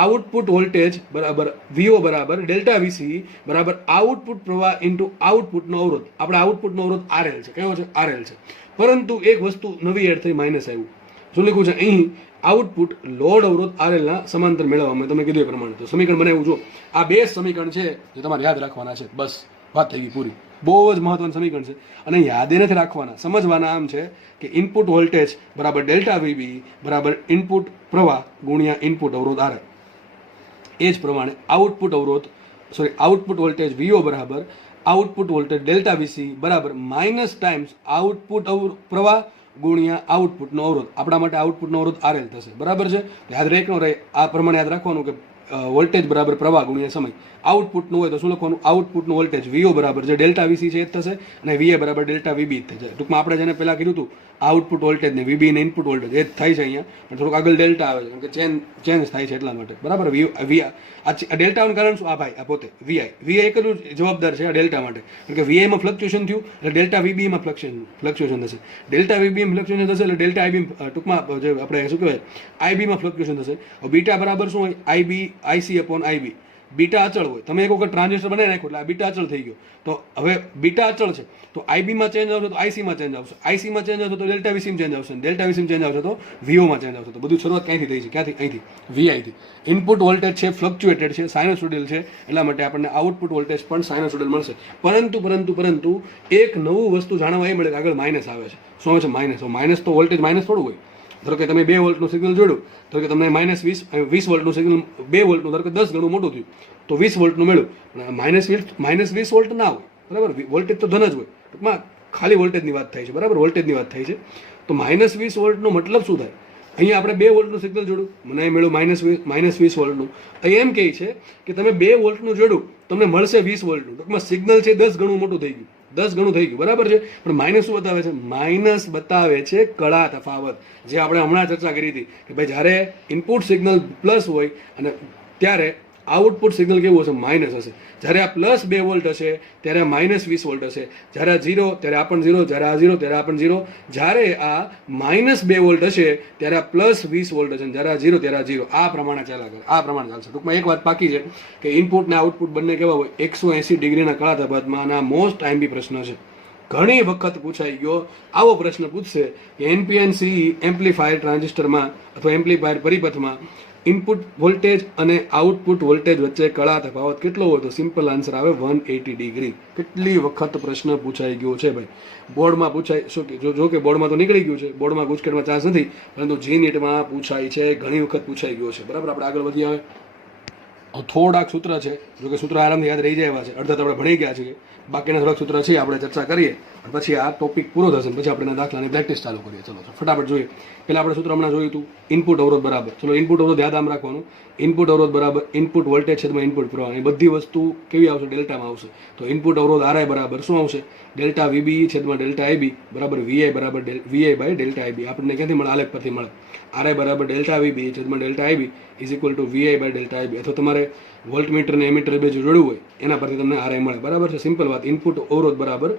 આઉટપુટ વોલ્ટેજ બરાબર વીઓ બરાબર ડેલ્ટા વીસી બરાબર આઉટપુટ પ્રવાહ ઇન્ટુ આઉટપુટનો અવરોધ. આપણે આઉટપુટનો અવરોધ આરએલ છે, કયો છે? આરએલ છે. પરંતુ એક વસ્તુ નવી એડ થઈ, માઇનસ આવ્યું. શું લખ્યું છે અહીં? આઉટપુટ લોડ અવરોધ આરએલના સમાંતર મેળવવા. મેં તમને કીધું એ પ્રમાણે તો સમીકરણ બનાવ્યું. જો આ બે સમીકરણ છે જે તમારે યાદ રાખવાના છે, બસ વાત થઈ ગઈ પૂરી. બહુ જ મહત્વનું સમીકરણ છે અને યાદ નથી રાખવાના, સમજવાના. આમ છે કે ઇનપુટ વોલ્ટેજ બરાબર ડેલ્ટા વીબી બરાબર ઇનપુટ પ્રવાહ ગુણ્યા ઇનપુટ અવરોધ આરએલ. એ જ પ્રમાણે આઉટપુટ વોલ્ટેજ વીઓ બરાબર આઉટપુટ વોલ્ટેજ ડેલ્ટા વીસી બરાબર માઇનસ ટાઈમ્સ આઉટપુટ પ્રવાહ ગુણ્યા આઉટપુટનો અવરોધ. આપણા માટે આઉટપુટનો અવરોધ આરએલ થશે, બરાબર છે. યાદ રહે કે ન રહે? આ પ્રમાણે યાદ રાખવાનું કે વોલ્ટેજ બરાબર પ્રવાહ ગુણ્યા સમય. આઉટપુટનું હોય તો શું લખવાનું? આઉટપુટનું વોલ્ટેજ વીઓ બરાબર જે ડેલ્ટા વીસી છે એ જ થશે, અને વીએ બરાબર ડેલ્ટા વીબી જ થશે. ટૂંકમાં આપણે જેને પહેલાં કીધું હતું આઉટપુટ વોલ્ટેજ ને વીબી ને ઇનપુટ વોલ્ટેજ એ જ થાય છે અહીંયા, પણ થોડુંક આગળ ડેલ્ટા આવે છે કારણ કે ચેન્જ થાય છે એટલા માટે. બરાબર, આ ડેલ્ટાનું કારણ શું? આ ભાઈ આ પોતે વીઆઈ એકલું જવાબદાર છે આ ડેલ્ટા માટે, કારણ કે વીઆઈમાં ફ્લક્ચ્યુએશન થયું એટલે ડેલ્ટા વીબીમાં ફ્લક્ચ્યુએશન થશે. ડેલ્ટા વીબીમાં ફ્લક્ચ્યુએશન થશે એટલે ડેલ્ટા આઈબી ટૂંકમાં જે આપણે શું કહેવાય આઈબીમાં ફ્લક્ચ્યુએશન થશે. બીટા બરાબર શું હોય? IB IC upon IB. Beta અચળ હોય, તમે એક વખત ટ્રાન્ઝિસ્ટર બનાવી નાખો એટલે આ બીટા અચળ થઈ ગયો. તો હવે બીટા અચળ છે તો આઈબીમાં ચેન્જ આવશે તો આઈસીમાં ચેન્જ આવશે, આઈસીમાં ચેન્જ આવશે તો ડેલ્ટા વીસીમાં ચેન્જ આવશે, ડેલ્ટા વીસીમાં ચેન્જ આવશે તો વીઓમાં ચેન્જ આવશે. તો બધું શરૂઆત ક્યાંથી થઈ છે? ક્યાંથી? અહીંથી, વીઆઈથી. ઇનપુટ વોલ્ટેજ છે ફ્લક્ચ્યુએટેડ છે, સાઇનોસોઇડલ છે, એટલા માટે આપણને આઉટપુટ વોલ્ટેજ પણ સાઇનોસોઇડલ મળશે. પરંતુ એક નવું વસ્તુ જાણવા એ મળે કે આગળ માઇનસ આવે છે. શું આવે છે? માઇનસ. માઇનસ તો વોલ્ટેજ માઇનસ થોડું હોય. ધારો કે તમે 2 વોલ્ટનું સિગ્નલ જોડ્યું, ધારો કે તમને -20 વોલ્ટનું સિગ્નલ 2 વોલ્ટનું ધારો કે 10 ગણું મોટું થયું તો 20 વોલ્ટનું મળ્યું. -20 વોલ્ટ ના હોય, બરાબર, વોલ્ટેજ તો ધન જ હોય. ટૂંકમાં ખાલી વોલ્ટેજની વાત થાય છે, બરાબર, વોલ્ટેજની વાત થાય છે. તો -20 વોલ્ટનો મતલબ શું થાય? અહીંયા આપણે 2 વોલ્ટનું સિગ્નલ જોડ્યું, મને અહીં મળ્યું -20 વોલ્ટનું. અહીં એમ કહે છે કે તમે 2 વોલ્ટનું જોડ્યું તમને મળશે 20 વોલ્ટનું. ટૂંકમાં સિગ્નલ છે 10 ગણું મોટું થઈ ગયું, 10 ગણું થઈ ગયું, બરાબર છે. પણ માઇનસ શું બતાવે છે? માઇનસ બતાવે છે કળા તફાવત, જે આપણે હમણાં ચર્ચા કરી હતી કે ભાઈ જ્યારે ઇનપુટ સિગ્નલ પ્લસ હોય અને ત્યારે આઉટપુટ સિગ્નલ કેવું હશે? માઇનસ હશે. જ્યારે આ +2 વોલ્ટ હશે ત્યારે -20 વોલ્ટ હશે, જ્યારે આ 0 ત્યારે આ પણ 0, જ્યારે આ 0 ત્યારે આ પણ 0, જ્યારે આ -2 વોલ્ટ હશે ત્યારે આ +20 વોલ્ટ હશે, જ્યારે આ 0 ત્યારે આ 0. આ પ્રમાણે ચાલ્યા કરે, આ પ્રમાણે ચાલશે. ટૂંકમાં એક વાત પાકી છે કે ઇનપુટ ને આઉટપુટ બંને કેવા હોય? 180 ડિગ્રીના કળા તફાવતમાં. અને આ મોસ્ટ આઈએમપી પ્રશ્ન છે, ઘણી વખત પૂછાઈ ગયો. આવો પ્રશ્ન પૂછશે કે એનપીએનસી એમ્પ્લીફાયર ટ્રાન્ઝિસ્ટરમાં અથવા એમ્પ્લીફાયર પરિપથમાં ઇનપુટ વોલ્ટેજ અને આઉટપુટ વોલ્ટેજ વચ્ચે કળા તફાવત કેટલો હોય? તો સિમ્પલ આન્સર આવે 180 ડિગ્રી. કેટલી વખત પ્રશ્ન પૂછાઈ ગયો છે ભાઈ, બોર્ડમાં પૂછાય. શું કે જો કે બોર્ડમાં તો નીકળી ગયું છે, બોર્ડમાં ગુજકેટમાં ચાન્સ નથી, પરંતુ જી નીટમાં પૂછાય છે, ઘણી વખત પૂછાઈ ગયો છે. બરાબર, આપણે આગળ વધીએ. હવે થોડાક સૂત્ર છે, જો કે સૂત્ર આરામથી યાદ રહી જાય એવા છે, અડધા તો આપણે ભણી ગયા છીએ, બાકીના થોડાક સૂત્ર છે આપણે ચર્ચા કરીએ, પછી આ ટોપિક પૂરો થશે, પછી આપણે દાખલાની પ્રેક્ટિસ ચાલુ કરીએ. ચલો ફટાફટ જોઈએ. પહેલાં આપણે સૂત્ર હમણાં જોયું હતું, ઇનપુટ અવરોધ બરાબર. ચલો ઇનપુટ અવરોધ યાદ આમ રાખવાનું, ઇનપુટ અવરોધ બરાબર ઇનપુટ વોલ્ટેજ છેદમાં ઇનપુટ પ્રવાહ. એ બધી વસ્તુ કેવી આવશે? ડેલ્ટામાં આવશે. તો ઇનપુટ અવરોધ આરઆઈ બરાબર શું આવશે? ડેલ્ટા વીબી છેદમાં ડેલ્ટા આઈબી બરાબર વીઆઈ બરાબર વીઆઈ બાય ડેલ્ટા આઈબી. આપણને ક્યાંથી મળે? આલેખ પરથી મળે. આરઆઈ બરાબર ડેલ્ટા વીબી છેદમાં delta IB is equal to VI by delta IB. અથવા તમારે વોલ્ટમીટર અને એમીટર બે જો જોડવું હોય એના પરથી તમને આરઆઈ મળે. બરાબર છે, સિમ્પલ વાત. ઇનપુટ અવરોધ બરાબર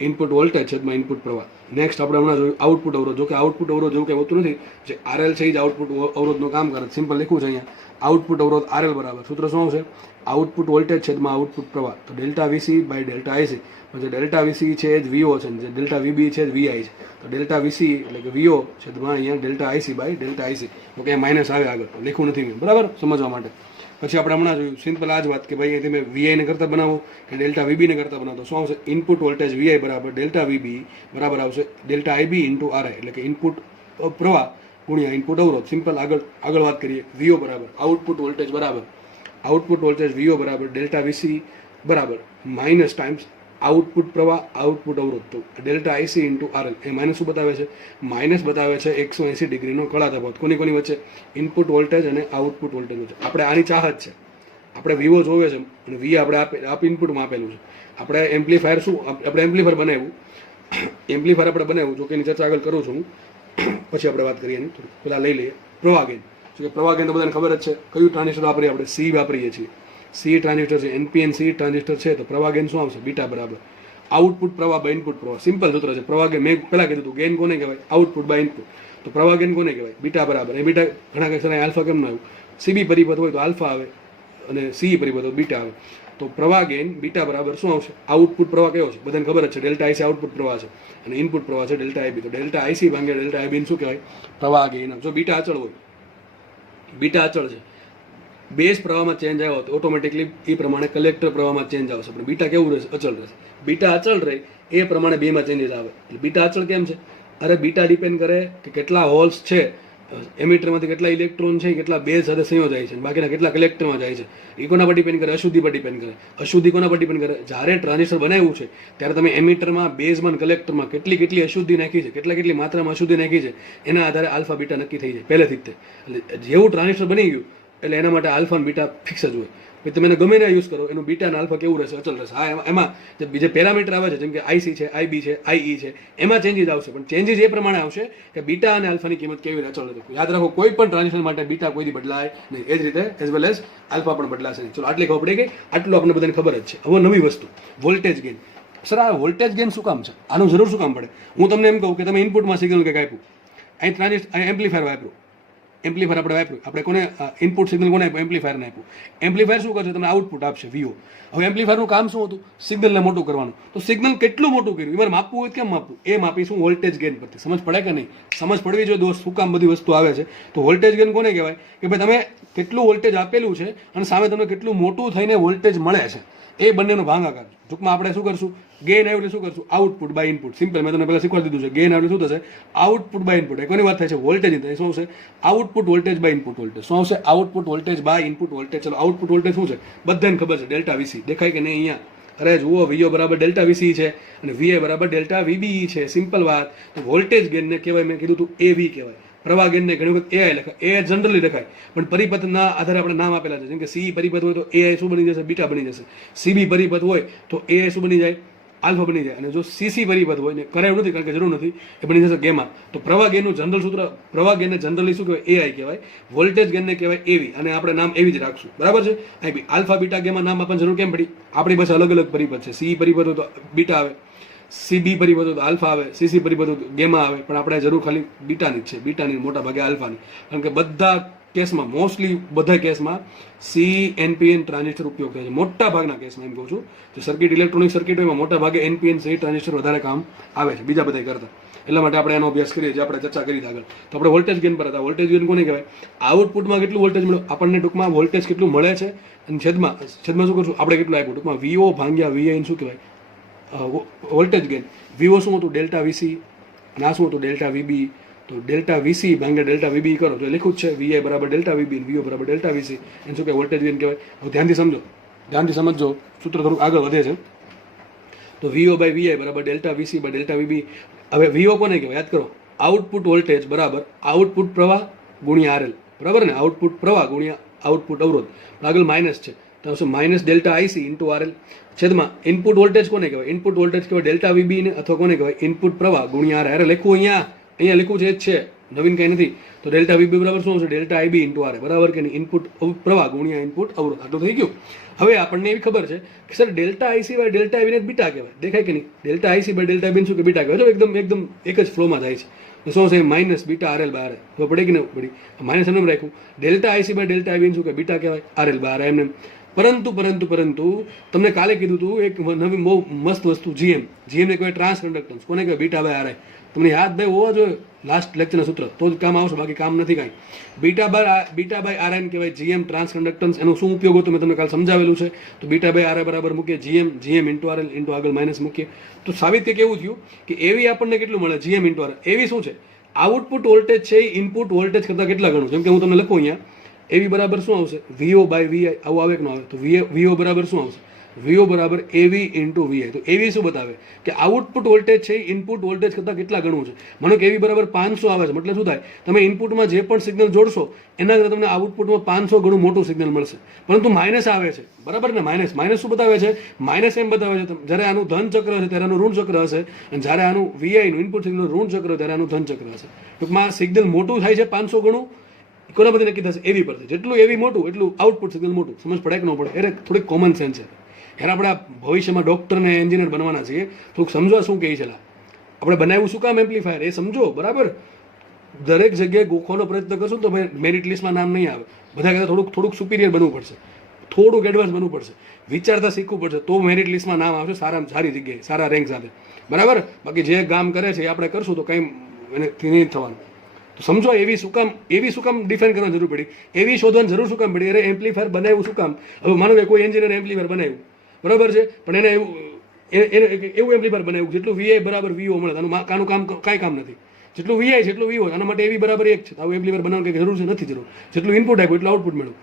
ઇનપુટ વોલ્ટેજ છેદમાં ઇનપુટ પ્રવાહ. નેક્સ્ટ આપણે હમણાં જોયું આઉટપુટ અવરોધ. જો કે આઉટપુટ અવરોધ જેવું કંઈ હોતું નથી, જે આરએલ છે એ જ આઉટપુટ અવરોધનું કામ કરે. સિમ્પલ લખ્યું છે અહીંયા, આઉટપુટ અવરોધ આરએલ બરાબર. સૂત્ર શું આવશે? આઉટપુટ વોલ્ટેજ છેદમાં આઉટપુટ પ્રવાહ. તો delta VC by delta IC. જે ડેલ્ટા વીસી છે એ જ વીઓ છે, જે ડેલ્ટા વીબી છે જ વીઆઈ છે. તો ડેલ્ટા વીસી એટલે કે વીઓ છેદમાં અહીંયા delta IC by delta IC. Okay, minus આવે આગળ, લખ્યું નથી મેં, બરાબર, સમજવા માટે. પછી આપણે હમણાં જોયું સિમ્પલ આ જ વાત કે ભાઈ તમે વીઆઈને કરતા બનાવો કે ડેલ્ટા વીબીને કરતા બનાવો. શું આવશે? ઇનપુટ વોલ્ટેજ વીઆઈ બરાબર ડેલ્ટા વીબી બરાબર આવશે ડેલ્ટા આઈબી ઇન્ટુ આરઆઈ, એટલે કે ઇનપુટ પ્રવાહ ગુણ્યા ઇનપુટ અવરોધ. સિમ્પલ આગળ વાત કરીએ. વીઓ બરાબર આઉટપુટ વોલ્ટેજ બરાબર વીઓ બરાબર ડેલ્ટા વીસી બરાબર માઇનસ ટાઈમ્સ આઉટપુટ પ્રવાહ આઉટપુટ અવરોધ. તો ડેલ્ટા આઈસી ઇન્ટુ આરએલ. એ માઇનસ શું બતાવે છે? માઇનસ બતાવે છે 180 ડિગ્રીનો કળા તફાવત. કોની વચ્ચે? ઇનપુટ વોલ્ટેજ અને આઉટપુટ વોલ્ટેજ વચ્ચે. આપણે આની ચાહત છે, આપણે વીવો જોવે છે અને વી આપણે ઇનપુટમાં આપેલું છે. આપણે એમ્પ્લીફાયર શું આપણે એમ્પ્લીફાયર બનાવ્યું, જો કે એની ચર્ચા આગળ કરું છું પછી આપણે વાત કરીએ. એની પેલા લઈ લઈએ પ્રવાહ ગેઇન. જો કે પ્રવાહ ગેઇન તો બધાને ખબર જ છે. કયું ટ્રાન્ઝિસ્ટર વાપરીએ? આપણે સી વાપરીએ છીએ. સી ટ્રાન્ઝિસ્ટર છે, એનપીએન સી ટ્રાન્ઝિસ્ટર છે. તો પ્રવાહ ગેઇન શું આવશે? બીટા બરાબર આઉટપુટ પ્રવાહ બાય ઇનપુટ પ્રવાહ. સિમ્પલ સૂત્ર છે. પ્રવાહ ગેઇન મેં પહેલાં કીધું હતું, ગેઇન કોને કહેવાય? Output by input. તો પ્રવાહ ગેઇન કોને કહેવાય? બીટા બરાબર. એ બીટા ઘણા કહેશે આલ્ફા કેમ ના આવ્યું? સીબી પરિપથ હોય તો આલ્ફા આવે અને સી પરિપથ હોય બીટા આવે. તો પ્રવાહ ગેઇન બીટા બરાબર શું આવશે? આઉટપુટ પ્રવાહ કયો છે? બધાને ખબર જ છે, ડેલ્ટા આઈસી આઉટપુટ પ્રવાહ છે અને ઇનપુટ પ્રવાહ છે ડેલ્ટા આઈબી. તો ડેલ્ટા આઈસી ભાંગ્યા ડેલ્ટા આઈબી શું કહેવાય? પ્રવાહ ગેઇન. જો બીટા અચળ હોય, બીટા અચળ છે, બેઝ પ્રવાહમાં ચેન્જ આવ્યો તો ઓટોમેટિકલી એ પ્રમાણે કલેક્ટર પ્રવાહમાં ચેન્જ આવશે. પણ બીટા કેવું રહેશે? અચળ રહેશે. બીટા અચળ રહે એ પ્રમાણે બેમાં ચેન્જીસ આવે. એટલે બીટા અચળ કેમ છે? અરે બીટા ડિપેન્ડ કરે કે કેટલા હોલ્સ છે એમિટરમાંથી, કેટલા ઇલેક્ટ્રોન છે, કેટલા બેઝ સાથે સંયોજાય છે, બાકીના કેટલા કલેક્ટરમાં જાય છે. એ કોના પર ડિપેન્ડ કરે? અશુદ્ધિ પર ડિપેન્ડ કરે. અશુદ્ધિ કોના પર ડિપેન્ડ કરે? જ્યારે ટ્રાન્ઝિસ્ટર બનાવ્યું છે ત્યારે તમે એમિટરમાં, બેઝમાં, કલેક્ટરમાં કેટલી અશુદ્ધિ નાખી છે, કેટલી માત્રામાં અશુદ્ધિ નાખી છે, એના આધારે આલ્ફા બીટા નક્કી થઈ જાય પહેલેથી જ. એટલે જેવું ટ્રાન્ઝિસ્ટર બની ગયું એટલે એના માટે આલ્ફા અને બીટા ફિક્સ જ હોય. પછી તમે એને ગમે ના યુઝ કરો, એનું બીટા અને આલ્ફા કેવું રહેશે, અચલ રહેશે. હા, એમાં જે બીજે પેરામીટર આવે છે, જેમ કે આઈસી છે, આઈબી છે, આઈ છે, એમાં ચેન્જીસ આવશે, પણ ચેન્જીસ એ પ્રમાણે આવશે કે બીટા અને આલ્ફાની કિંમત કેવી રીતે અચળ રહેશે. યાદ રાખો, કોઈ પણ ટ્રાન્ઝિશન માટે બીટા કોઈથી બદલાય નહીં, એ જ રીતે એઝ વેલ એઝ આલ્ફા પણ બદલાશે નહીં. ચલો આટલી ખબર પડી ગઈ, આટલું આપણે બધાને ખબર જ છે. હવે નવી વસ્તુ, વોલ્ટેજ ગેઇન. સર, આ વોલ્ટેજ ગેઇન શું કામ છે, આનું જરૂર શું કામ પડે? હું તમને એમ કહું કે તમે ઇનપુટમાં સિગ્નલ કંઈક આપ્યું, અહીં અહીં એમ્પ્લીફાયર વાપર્યું, એમ્પ્લીફાયર આપણે વાપર્યું, આપણે કોને ઇનપુટ સિગ્નલ કોને આપ્યું? એમ્પ્લીફાયરને આપ્યું. એમ્પ્લીફાયર શું કરશે? તમને આઉટપુટ આપશે વીઓ. હવે એમ્પ્લીફાયરનું કામ શું હતું? સિગ્નલને મોટું કરવાનું. તો સિગ્નલ કેટલું મોટું કર્યું એમાં માપવું હોય કેમ માપવું? એ માપીશું વોલ્ટેજ ગેઇન પરથી. સમજ પડે કે નહીં? સમજ પડવી જોઈએ દોસ્ત, શું કામ બધી વસ્તુ આવે છે. તો વોલ્ટેજ ગેઇન કોને કહેવાય? કે ભાઈ તમે કેટલું વોલ્ટેજ આપેલું છે અને સામે તમને કેટલું મોટું થઈને વોલ્ટેજ મળે છે, એ બંનેનો ભાગાકાર. ટૂંકમાં આપણે શું કરશું? ગેઇન આવ્યું એટલે શું કરશું? Output by input. સિમ્પલ, મેં તમને પહેલા શીખવાડી દીધું છે. ગેઇન આવ્યું શું થશે? Output by input. કોની વાત થાય છે? વોલ્ટેજ. શું આવશે? Output voltage by input voltage. શું આવશે? Output voltage by input voltage. ચલો, આઉટપુટ વોલ્ટેજ શું છે? બધાને ખબર છે, ડેલ્ટા વીસી. દેખાય કે નહીં અહીંયા? અરે જુઓ, વીઓ બરાબર ડેલ્ટા વીસી છે અને વીએ બરાબર ડેલ્ટા વીબી છે. સિમ્પલ વાત. તો વોલ્ટેજ ગેઇનને કહેવાય, મેં કીધું તું, એવી કહેવાય. પ્રવાહ ગેઇનને ઘણી વખત એઆઈ લખાય, એ જનરલી લખાય, પણ પરિપથના આધારે આપણે નામ આપેલા છે. જેમ કે સી પરિપથ હોય તો એઆઈ શું બની જશે? બીટા બની જશે. સીબી પરિપથ હોય તો એઆઈ શું બની જાય? આલ્ફા બની જાય. અને જો સીસી પરિપથ હોય ને કરાયું નથી, કારણ કે જરૂર નથી, એ બની જશે ગેમા. તો પ્રવાહ ગેઇનનું જનરલ સૂત્ર, પ્રવાહ ગેઇનને જનરલી શું કહેવાય? એઆઈ કહેવાય. વોલ્ટેજ ગેઇનને કહેવાય એવી, અને આપણે નામ એવી જ રાખશું. બરાબર છે? અહીં બી આલ્ફા બીટા ગેમા નામ આપણને જરૂર કેમ પડી? આપણી પાસે અલગ અલગ પરિપથ છે. સી પરિપથ હોય તો બીટા આવે, સીબી પરિપથ હોય તો આલ્ફા આવે, સીસી પરિપથ હોય તો ગેમા આવે, પણ આપણે જરૂર ખાલી બીટાની જ છે. બીટાની મોટા ભાગે આલ્ફાની, કારણ કે બધા કેસમાં, મોસ્ટલી બધા કેસમાં સી એનપીએન ટ્રાન્ઝિસ્ટર ઉપયોગ થાય છે. મોટા ભાગના કેસમાં એમ કહું છું, જે સર્કિટ, ઇલેક્ટ્રોનિક સર્કિટ હોય એમાં મોટા ભાગે એનપીએન સી ટ્રાન્ઝિસ્ટર વધારે કામ આવે છે બીજા બધા કરતા. એટલા માટે આપણે એનો અભ્યાસ કરીએ, જે આપણે ચર્ચા કરી આગળ. તો આપણે વોલ્ટેજ ગેઇન પર હતા. વોલ્ટેજ ગેઇન કોને કહેવાય? આઉટપુટમાં કેટલું વોલ્ટેજ મળે આપણને, ટૂંકમાં વોલ્ટેજ કેટલું મળે છે, અને છેદમાં શું કરશું? આપણે કેટલું આપ્યું, ટૂંકમાં વીઓ ભાગ્યા વીઆઈ શું કહેવાય? Voltage gain. વીઓ શું હતું? Delta VC. ના શું હતું? Delta VB. તો ડેલ્ટા વીસી ભાગ્યા ડેલ્ટા વીબી કરો તો લખ્યું જ છે વીઆઈ બરાબર ડેલ્ટા વીબી, વીઓ બરાબર ડેલ્ટા વીસી. એને શું કહેવાય? વોલ્ટેજ ગેઇન કહેવાય. હવે ધ્યાનથી સમજો, સૂત્ર થોડુંક આગળ વધે છે. તો વીઓ બાય વીઆઈ બરાબર delta VC by delta VB. હવે વીઓ કોને કહેવાય? યાદ કરો, આઉટપુટ વોલ્ટેજ બરાબર આઉટપુટ પ્રવાહ ગુણ્યા આરએલ. બરાબર ને? આઉટપુટ પ્રવાહ ગુણ્યા આઉટપુટ અવરોધ. આગળ માઇનસ છે, તો આવશે minus delta IC into RL. છેદમાં ઇનપુટ વોલ્ટેજ કોને કહેવાય? ઇનપુટ વોલ્ટેજ કહેવાય ડેલ્ટા વીબી ને, અથવા કોને કહેવાય? ઇનપુટ પ્રવાહ ગુણ્યા આર. લખવું અહીંયા લખવું છે, જ છે, નવીન કંઈ નથી. તો ડેલ્ટા વીબી બરાબર શું હશે? Delta IB into R. બરાબર કે નહીં? ઇનપુટ પ્રવાહ ગુણ્યા ઇનપુટ અવરોધ. આટલું થઈ ગયું. હવે આપણને એવી ખબર છે કે sir delta IC by delta આઈબીને બીટા કહેવાય. દેખાય કે નહીં? Delta IC by delta IB શું કે બીટા કહેવાય? એકદમ એક જ ફ્લોમાં થાય છે. તો શું છે? Minus beta RL by R. તો પડે કે નહીં પડી? માઇનસ એમને રાખ્યું. Delta IC by delta IB શું કે બીટા કહેવાય? RL by R. એમને. પરંતુ તમને કાલે કીધું હતું એક નવી બહુ મસ્ત વસ્તુ, જીએમ. જીએમને કહેવાય ટ્રાન્સ કન્ડક્ટન્સ. કોને કહેવાય? Beta by RI. તમને યાદ ભાઈ હોવા જોઈએ લાસ્ટ લેક્ચરના સૂત્ર, તો જ કામ આવશે, બાકી કામ નથી કાંઈ. બીટા બાય આરઆઈ કહેવાય જીએમ ટ્રાન્સ કન્ડક્ટન્સ. એનો શું ઉપયોગ હતો મેં તમને કાલે સમજાવેલું છે. તો બીટા બાય આરઆઈ બરાબર મૂકીએ જીએમ ઇન્ટુ આરએલ ઇન્ટુ આગળ માઇનસ મૂકીએ. તો સાબિત્ય કેવું થયું કે એવી આપણને કેટલું મળે? GM into RL. એવી શું છે? આઉટપુટ વોલ્ટેજ છે એ ઇનપુટ વોલ્ટેજ કરતાં કેટલા ગણું? જેમ કે હું તમને લખું અહીંયા, એવી બરાબર શું આવશે? VO by VI. આવું આવે કે ન આવે? તો વીઓ બરાબર શું આવશે? વીઓ બરાબર એવી ઇન્ટુ વીઆઈ. તો એવી શું બતાવે? કે આઉટપુટ વોલ્ટેજ છે એ ઇનપુટ વોલ્ટેજ કરતાં કેટલા ગણું છે. માનો કે એવી બરાબર 500 આવે છે, મતલબ શું થાય? તમે ઇનપુટમાં જે પણ સિગ્નલ જોડશો એના કરતાં તમને આઉટપુટમાં 500 ગણું મોટું સિગ્નલ મળશે. પરંતુ માઇનસ આવે છે, બરાબર ને? માઇનસ શું બતાવે છે? માઇનસ એમ બતાવે છે જ્યારે આનું ધન ચક્ર હશે ત્યારે આનું ઋણ ચક્ર હશે, અને જ્યારે આનું વીઆઈનું ઇનપુટ સિગ્નલ ઋણ ચક્ર ત્યારે આનું ધન ચક્ર હશે. ટૂંકમાં સિગ્નલ મોટું થાય છે 500 ગણું. કોના બધી નક્કી થશે? એવી પરથી. જેટલું એવી મોટું એટલું આઉટપુટ સિગ્નલ મોટું. સમજ પડે કે ન પડે? એટલે થોડીક કોમન સેન્સ છે. યાર આપણે ભવિષ્યમાં ડૉક્ટર ને એન્જિનિયર બનવાના છીએ, થોડુંક સમજો શું કહે છે. આપણે બનાવ્યું શું કામ એમ્પ્લીફાયર, એ સમજો. બરાબર? દરેક જગ્યાએ ગોખવાનો પ્રયત્ન કરશું તો ભાઈ મેરિટ લિસ્ટમાં નામ નહીં આવે. બધા કરતાં થોડુંક સુપિરિયર બનવું પડશે, થોડુંક એડવાન્સ બનવું પડશે, વિચારતા શીખવું પડશે, તો મેરિટ લિસ્ટમાં નામ આવશે સારામાં સારી જગ્યાએ, સારા રેન્ક સાથે. બરાબર? બાકી જે કામ કરે છે એ આપણે કરશું તો કંઈ એનાથી નહીં થવાનું. તો સમજો એવી શું કામ ડિફાઇન કરવાની જરૂર પડી? એવી શોધવાની જરૂર શું કામ પડી? અરે એમ્પ્લીફાયર બનાવ્યું શું કામ? હવે માનો કે કોઈ એન્જિનિયર એમ્પ્લીફાયર બનાવ્યું, બરાબર છે, પણ એને એવું એમ્પ્લીફાયર બનાવ્યું જેટલું વીઆઈ બરાબર વીઓ મળે. આનું કામ કાંઈ કામ નથી. જેટલું વીઆઈ છે એટલું વીઓ. આના માટે એવી બરાબર એક છે. આવું એમ્પ્લીફાયર બનાવવાની કંઈ જરૂર છે? નથી જરૂર. જેટલું ઇનપુટ આપ્યું એટલું આઉટપુટ મળ્યું.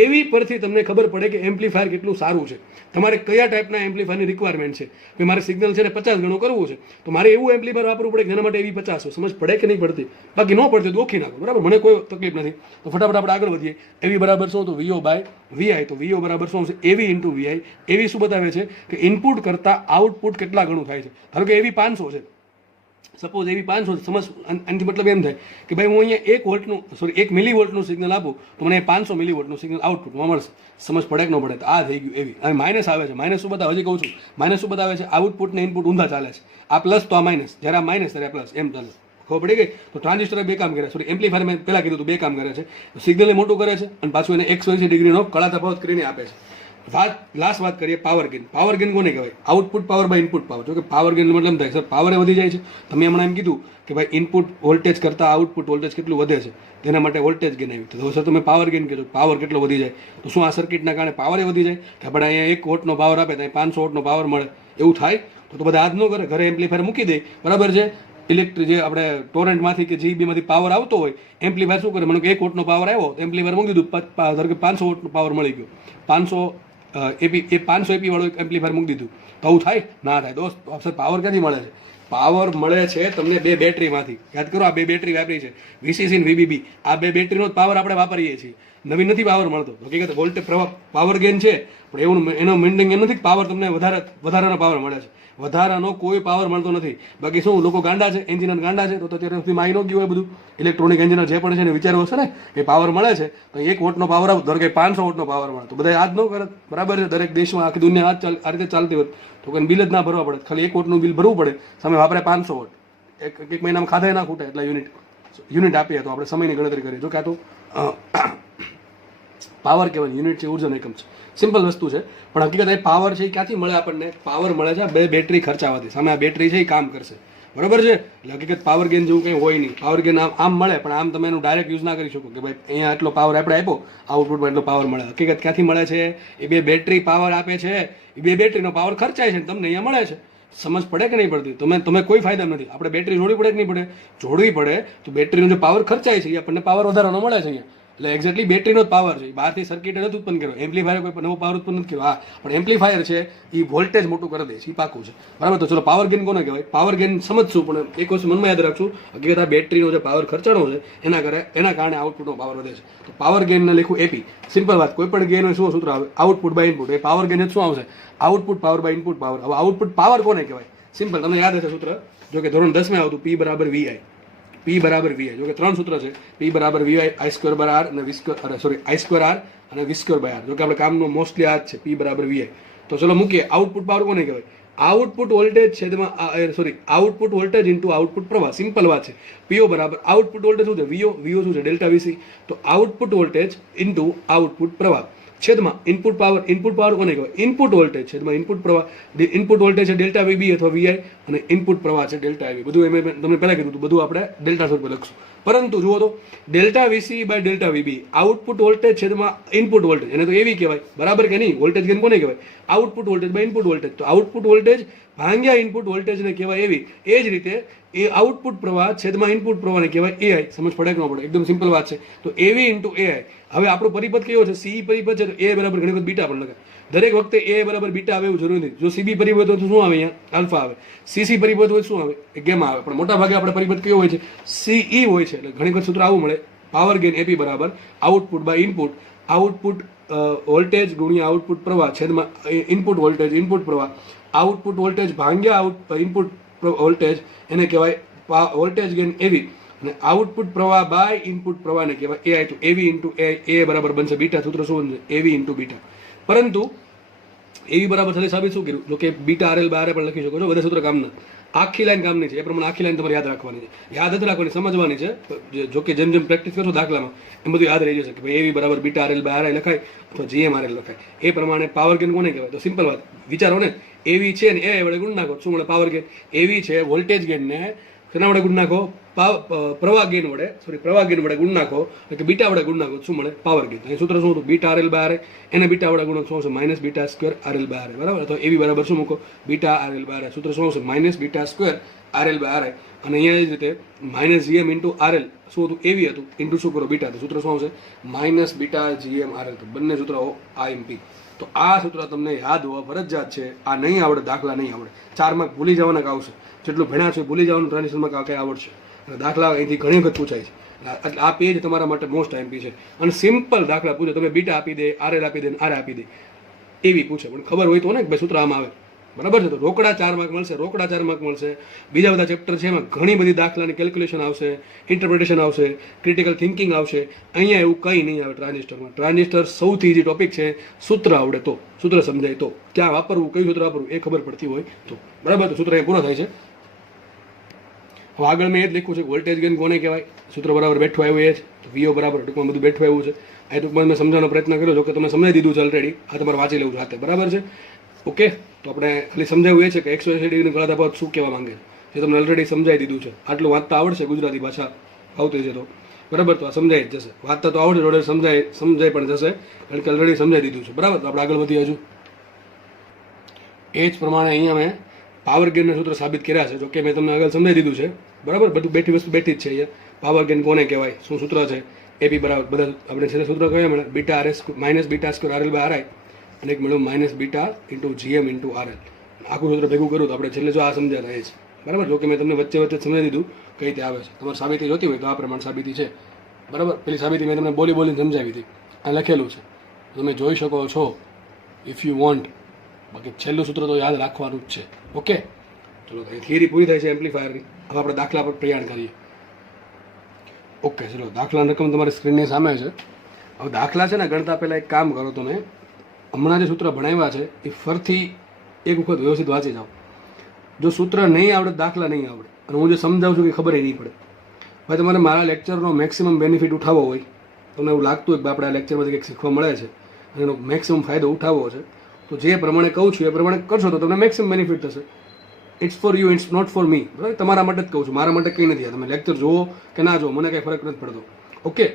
એવી પરથી તમને ખબર પડે કે એમ્પ્લીફાયર કેટલું સારું છે, તમારે કયા ટાઈપના એમ્પ્લીફાયરની રિક્વાયરમેન્ટ છે. કે મારે સિગ્નલ છે ને 50 ગણું કરવું છે તો મારે એવું એમ્પ્લીફાયર વાપરવું પડે કે જેના માટે એવી 50 હોય. સમજ પડે કે નહીં પડતી? બાકી ન પડતી તો ઓળખી નાખો, બરાબર? મને કોઈ તકલીફ નથી. તો ફટાફટ આપણે આગળ વધીએ. એવી બરાબર શું? તો VO બાય VI. તો VO બરાબર શું છે? એવી ઇન્ટુ VI. એવી શું બતાવે છે કે ઇનપુટ કરતાં આઉટપુટ કેટલા ગણું થાય છે. ધારો કે એવી 500 છે, સપોઝ એવી 500. સમજ આનાથી મતલબ એમ થાય કે ભાઈ હું અહીંયા 1 વોલ્ટનું 1 મિલીવોલ્ટનું સિગ્નલ આપું તો મને 500 મિલીવોલ્ટનું સિગ્નલ આઉટપુટમાં મળશે. સમજ પડે કે ન પડે? તો આ થઈ ગયું એવી. અને માઇનસ આવે છે. માઇનસ શું બતાવે? હજી કહું છું, માઇનસ શું બતાવે છે? આઉટપુટ ને ઇનપુટ ઊંધા ચાલે છે. આ પ્લસ તો આ માઇનસ, જ્યારે આ માઇનસ ત્યારે પ્લસ, એમ ચાલે. ખબર પડી ગઈ? તો ટ્રાન્ઝિસ્ટર બે કામ કરે છે. એમ્પ્લીફાયર મેં પહેલાં કીધું તો બે કામ કરે છે. સિગ્નલને મોટું કરે છે અને પાછું એને 180 ડિગ્રીનો કળા તફાવત કરીને આપે છે. લાસ્ટ વાત કરીએ પાવર ગેઇન. પાવર ગેઇન કોને કહેવાય? Output power by input power. જો કે પાવર ગેઇન મતલબ એમ થાય સર પાવર વધી જાય છે. તમે હમણાં એમ કીધું કે ભાઈ ઇનપુટ વોલ્ટેજ કરતાં આઉટપુટ વોલ્ટેજ કેટલું વધે છે, તેના માટે વોલ્ટેજ ગેઇન આવી. તો સર તમે પાવર ગેઇન કહેજો, પાવર કેટલો વધી જાય? તો શું આ સર્કિટના કારણે પાવર વધી જાય કે આપણે અહીંયા 1 વોટનો પાવર આપે તો 500 વોટનો પાવર મળે, એવું થાય? તો બધા આજ ન કરે, ઘરે એમ્પ્લીફાયર મૂકી દે, બરાબર છે? ઇલેક્ટ્રિક જે આપણે ટોરેન્ટમાંથી કે જીબીમાંથી પાવર આવતો હોય, એમ્પ્લીફાયર શું કરે? મને 1 વોટનો પાવર આવ્યો તો એમ્પ્લીફાયર મૂકી દીધું, ધારો કે 500 વોટનો પાવર મળી ગયો, 500 એપી, એ 500 એપી વાળું એક એમ્પ્લીફાયર મૂકી દીધું, તો આવું થાય? ના થાય દોસ્ત. સર પાવર ક્યાંથી મળે છે? પાવર મળે છે તમને 2 બેટરીમાંથી. યાદ કરો, આ 2 બેટરી વાપરી છે, VCC અને VBB. આ 2 બેટરીનો જ પાવર આપણે વાપરીએ છીએ, નવી નથી પાવર મળતો. હકીકત વોલ્ટેજ પ્રવાહ પાવર ગેઇન છે, પણ એવું એનો મીનિંગ એમ નથી કે પાવર તમને વધારાનો પાવર મળે છે. વધારાનો કોઈ પાવર મળતો નથી. બાકી શું લોકો ગાંડા છે, એન્જિનિયર ગાંડા છે? તો અત્યારે સુધી માઈ ન ગયું હોય બધું. ઇલેક્ટ્રોનિક એન્જિનિયર જે પણ છે ને વિચારવું હશે ને કે પાવર મળે છે તો 1 વોટનો પાવર આવે, ધારો કે 500 વોટનો પાવર મળે, તો બધા યાદ ન કરે, બરાબર છે? દરેક દેશમાં આખી દુનિયા આ રીતે ચાલતી હોય તો કોઈ બિલ જ ના ભરવા પડે, ખાલી 1 વોટનું બિલ ભરવું પડે, સામે વાપરે 500 વોટ. એક મહિનામાં ખાધા ના ખૂટે એટલા યુનિટ આપીએ તો આપણે સમયની ગણતરી કરીએ. જો કે આ તો પાવર કહેવાય, યુનિટ છે, ઉર્જાનો એકમ છે, સિમ્પલ વસ્તુ છે. પણ હકીકત એ પાવર છે એ ક્યાંથી મળે આપણને? પાવર મળે છે 2 બેટરી ખર્ચાવાથી. સામે આ બેટરી છે એ કામ કરશે, બરાબર છે? એટલે હકીકત પાવર ગેઇન જેવું કંઈ હોય નહીં. પાવર ગેઇન આમ મળે, પણ આમ તમે એનું ડાયરેક્ટ યુઝ ના કરી શકો કે ભાઈ અહીંયા એટલો પાવર આપણે આપ્યો, આઉટપુટમાં એટલો પાવર મળે. હકીકત ક્યાંથી મળે છે? એ 2 બેટરી પાવર આપે છે, એ 2 બેટરીનો પાવર ખર્ચાય છે ને તમને અહીંયા મળે છે. સમજ પડે કે નહીં પડતી? તમે કોઈ ફાયદા નથી. આપણે બેટરી જોડવી પડે કે નહીં પડે? જોડવી પડે. તો બેટરીનો જે પાવર ખર્ચાય છે એ આપણને પાવર વધારાનો મળે છે અહીંયા. એટલે એક્ઝેક્ટલી બેટરીનો જ પાવર છે, બહારથી સર્કિટ નથી ઉત્પન્ન કર્યો, એમ્પ્લીફાયર કોઈ નવો પાવર ઉત્પન્ન નથી કર્યો. હા, પણ એમ્પ્લીફાયર છે એ વોલ્ટેજ મોટું કરી દે છે, એ પાકું છે, બરાબર? તો ચલો પાવર ગેઇન કોને કહેવાય? પાવર ગેઇન સમજશું, પણ એક વસ્તુ મનમાં યાદ રાખશું, હકીકત આ બેટરીનો જે પાવર ખર્ચાણો છે એના કારણે આઉટપુટનો પાવર વધે છે. તો પાવર ગેઇનને લખું એપી. સિમ્પલ વાત, કોઈ પણ ગેઇન હોય શું સૂત્ર આવે? Output by input. એ પાવર ગેઇન શું આવશે? Output power by input power. હવે આઉટપુટ પાવર કોને કહેવાય? સિમ્પલ, તમને યાદ હશે સૂત્ર. જો કે ધોરણ 10 માં આવતું P બરાબર VI. P બરાબર VI. જો કે 3 સૂત્ર છે, P બરાબર VI, I² બાર R અને I² R અને V² બાય R. જો કે આપણે કામનો મોસ્ટલી આ જ છે, P બરાબર VI. તો ચલો મૂકીએ. આઉટપુટ પાવર કોને કહેવાય? આઉટપુટ વોલ્ટેજ છેદમાં આઉટપુટ વોલ્ટેજ ઇન્ટુ આઉટપુટ પ્રવાહ. સિમ્પલ વાત છે. PO બરાબર આઉટપુટ વોલ્ટેજ શું છે? VO શું છે? Delta VC. તો આઉટપુટ વોલ્ટેજ ઇન્ટુ આઉટપુટ પ્રવાહ છેદમાં ઇનપુટ પાવર. ઇનપુટ પાવર કોને કહેવાય? ઇનપુટ વોલ્ટેજ છેદમાં ઇનપુટ પ્રવાહ. ઇનપુટ વોલ્ટેજ છે ડેલ્ટા VB અથવા VI અને ઇનપુટ પ્રવાહ છે ડેલ્ટા IV. બધું એમ તમને પહેલા કીધું બધું આપણે ડેલ્ટા સ્વરૂપે લખશું. પરંતુ જુઓ તો delta VC by delta VB, output voltage છેદમાં ઇનપુટ વોલ્ટેજ, એને તો એવી કહેવાય, બરાબર કે નહીં? વોલ્ટેજ ગેઇન કોને કહેવાય? Output voltage by input voltage. તો આઉટપુટ વોલ્ટેજ ભાગ્યા ઇનપુટ વોલ્ટેજને કહેવાય એવી. એ જ રીતે એ આઉટપુટ પ્રવાહ છેદમાં ઇનપુટ પ્રવાહને કહેવાય AI. સમજ પડે કે ન પડે? એકદમ સિમ્પલ વાત છે. તો AV ઇન્ટુ AI. હવે આપણો પરિપથ કયો છે? CE પરિપથ છે, તો A બરાબર ઘણી વખત બીટા પણ લખાય. દરેક વખતે A બરાબર બીટા આવે એવું જરૂરી નથી. જો CB પરિપથ હોય તો શું આવે? અહીંયા આલ્ફા આવે. CC પરિપથ હોય શું આવે? ગેમા આવે. પણ મોટા ભાગે આપણે પરિપથ કયો હોય છે? CE હોય છે. એટલે ઘણી વખત સૂત્ર આવું મળે, પાવર ગેઇન AP બરાબર output by input, output voltage ગુણ્યા આઉટપુટ પ્રવાહ છેદમાં ઇનપુટ વોલ્ટેજ ઇનપુટ પ્રવાહ, આઉટપુટ વોલ્ટેજ ભાગ્યા ઇનપુટ વોલ્ટેજ, એને કહેવાય વોલ્ટેજ ગેઇન AV. અને આઉટપુટ પ્રવાહ બાય ઇનપુટ પ્રવાહને કહેવાય AI. તો AV ઇન્ટુ A બરાબર બનશે બીટા. સૂત્ર શું બનશે? AV into beta. પરંતુ AV બરાબર થશે સાબિત શું કર્યું? જો કે બીટા RL બાય R પણ લખી શકો છો, બધા સૂત્ર કામના. આખી લાઈન કામની છે, એ પ્રમાણે આખી લાઈન તમારે યાદ રાખવાની છે. યાદ નથી રાખવાની, સમજવાની છે. જો કે જેમ જેમ પ્રેક્ટિસ કરશો દાખલામાં એમ બધું યાદ રહી જશે કે ભાઈ AV બરાબર બીટા RL બાય RI લખાય અથવા GMRL લખાય. એ પ્રમાણે પાવર ગેઇન કોને કહેવાય? તો સિમ્પલ વાત વિચારો ને, AV છે ને એ વડે ગુણ નાખો, શું મળે? Power gain. AV છે વોલ્ટેજ ગેઇનને શેના વડે ગુણ નાખો? પ્રવાહ ગેઇન વડે ગુણ નાખો, એટલે બીટા વડે ગુણ નાખો, શું મળે? Power gain. અહીં સૂત્ર શું હતું? Beta RL by RI. એને બીટા વડે ગુણો શું હશે? Minus beta square RL by RI. બરાબર? તો AV બરાબર શું મૂકો? Beta RL by RI. સૂત્ર શું હશે? Minus beta square RL by RI, અને અહીંયા એ જ રીતે માઇનસ GM ઇન્ટુ RL શું હતું, એવી હતું, ઇન્ટુ શું કરો બીટા, તો સૂત્ર શું આવશે, માઇનસ બીટા GM RL. તો બંને સૂત્ર IMP. તો આ સૂત્ર તમને યાદ હોવા ફરજિયાત છે. આ નહીં આવડે, દાખલા નહીં આવડે, 4 માર્ક ભૂલી જવાના આવશે. જેટલું ભણ્યા છે ભૂલી જવાનું, ટ્રાન્ઝિશનમાં કાંઈ આવડશે. અને દાખલા અહીંથી ઘણી વખત પૂછાય છે. એટલે આ પેજ તમારા માટે મોસ્ટ IMP છે. અને સિમ્પલ દાખલા પૂછે, તમે બીટા આપી દે, RL આપી દે, RI આપી દે, એવી પૂછે, પણ ખબર હોય તો ને કે ભાઈ સૂત્ર આમાં આવે, બરાબર છે. તો રોકડા 4 માર્ક મળશે, રોકડા 4 માર્ક મળશે. બીજા બધા ચેપ્ટર છે એમાં ઘણી બધી દાખલાની કેલ્ક્યુલેશન આવશે, ઇન્ટરપ્રિટેશન આવશે, ક્રિટિકલ થિંકિંગ આવશે. અહીંયા એવું કંઈ નહીં આવે ટ્રાન્ઝિસ્ટરમાં. ટ્રાન્ઝિસ્ટર સૌથી ઇઝી ટોપિક છે. સૂત્ર આવડે તો, સૂત્ર સમજાય તો, ક્યાં વાપરવું, કયું સૂત્ર વાપરવું એ ખબર પડતી હોય તો, બરાબર. તો સૂત્ર એ પૂરો થાય છે. હવે આગળ મેં એ જ લખ્યું છે, વોલ્ટેજ ગેઇન કોને કહેવાય, સૂત્ર બરાબર બેઠું આવ્યું એ જ. તો VO બરાબર ટૂંકમાં બધું બેઠું આવ્યું છે. આ ટૂંકમાં મેં સમજાવવાનો પ્રયત્ન કર્યો છો કે તમે સમજાવી દીધું છે ઓલરેડી. આ તમારે વાંચી લેવું છે, બરાબર છે. ઓકે, તો આપણે ખાલી સમજાવ્યું એ છે કે 180 ડિગ્રીનું ગળા તફાવત શું કહેવા માંગે છે, એ તમને ઓલરેડી સમજાવી દીધું છે. આટલું વાંચતા આવડશે, ગુજરાતી ભાષા આવતી છે તો, બરાબર. તો આ સમજાઈ જ જશે, વાંચતા તો આવડે, જોડે સમજાઈ પણ જશે, કારણ કે ઓલરેડી સમજાવી દીધું છે, બરાબર. તો આપણે આગળ વધીએ હજુ. એ જ પ્રમાણે અહીંયા મેં પાવર ગેઇનના સૂત્ર સાબિત કર્યા છે. જો કે મેં તમને આગળ સમજાવી દીધું છે, બરાબર. બધું બેઠી વસ્તુ બેઠી જ છે. અહીંયા પાવર ગેઇન કોને કહેવાય, શું સૂત્ર છે, AP બરાબર બધા આપણે છેલ્લે સૂત્ર કયા મળે, beta RS minus beta square RL by RI, અને એક મળ્યું minus beta into GM into RL. આખું સૂત્ર ભેગું કરું તો આપણે છેલ્લે જો આ સમજ્યા રહે છે, બરાબર. જો કે મેં તમને વચ્ચે સમજાવી દીધું કઈ રીતે આવે છે. તમારે સાબિતી જોતી હોય તો આ પ્રમાણે સાબિતી છે, બરાબર. પેલી સાબિતી મેં તમને બોલીને સમજાવી હતી, આ લખેલું છે, તમે જોઈ શકો છો ઇફ યુ વોન્ટ. બાકી છેલ્લું સૂત્ર તો યાદ રાખવાનું જ છે. ઓકે, ચલો થિયરી પૂરી થાય છે એમ્પ્લીફાયરની. હવે આપણે દાખલા પર પ્રયાણ કરીએ. ઓકે, ચલો દાખલાની રકમ તમારી સ્ક્રીનની સામે છે. હવે દાખલા છે ને ગણતા પહેલાં એક કામ કરો, તમે હમણાં જે સૂત્ર ભણાવ્યા છે એ ફરીથી એક વખત વ્યવસ્થિત વાંચી જાઓ. જો સૂત્ર નહીં આવડે, દાખલા નહીં આવડે, અને હું જે સમજાવું છું કે ખબર નહીં પડે, ભાઈ તમારે મારા લેક્ચરનો મેક્સિમમ બેનિફિટ ઉઠાવવો હોય, તમને એવું લાગતું હોય કે આપણે આ લેક્ચરમાંથી કંઈક શીખવા મળે છે અને એનો મેક્સિમમ ફાયદો ઉઠાવવો છે, તો જે પ્રમાણે કહું છું એ પ્રમાણે કરશો તો તમને મેક્સિમમ બેનિફિટ થશે. It's for you, it's not for me, બરાબર. તમારા માટે જ કહું છું, મારા માટે કંઈ નથી. તમે લેક્ચર જુઓ કે ના જુઓ, મને કંઈ ફરક નથી પડતો. ઓકે,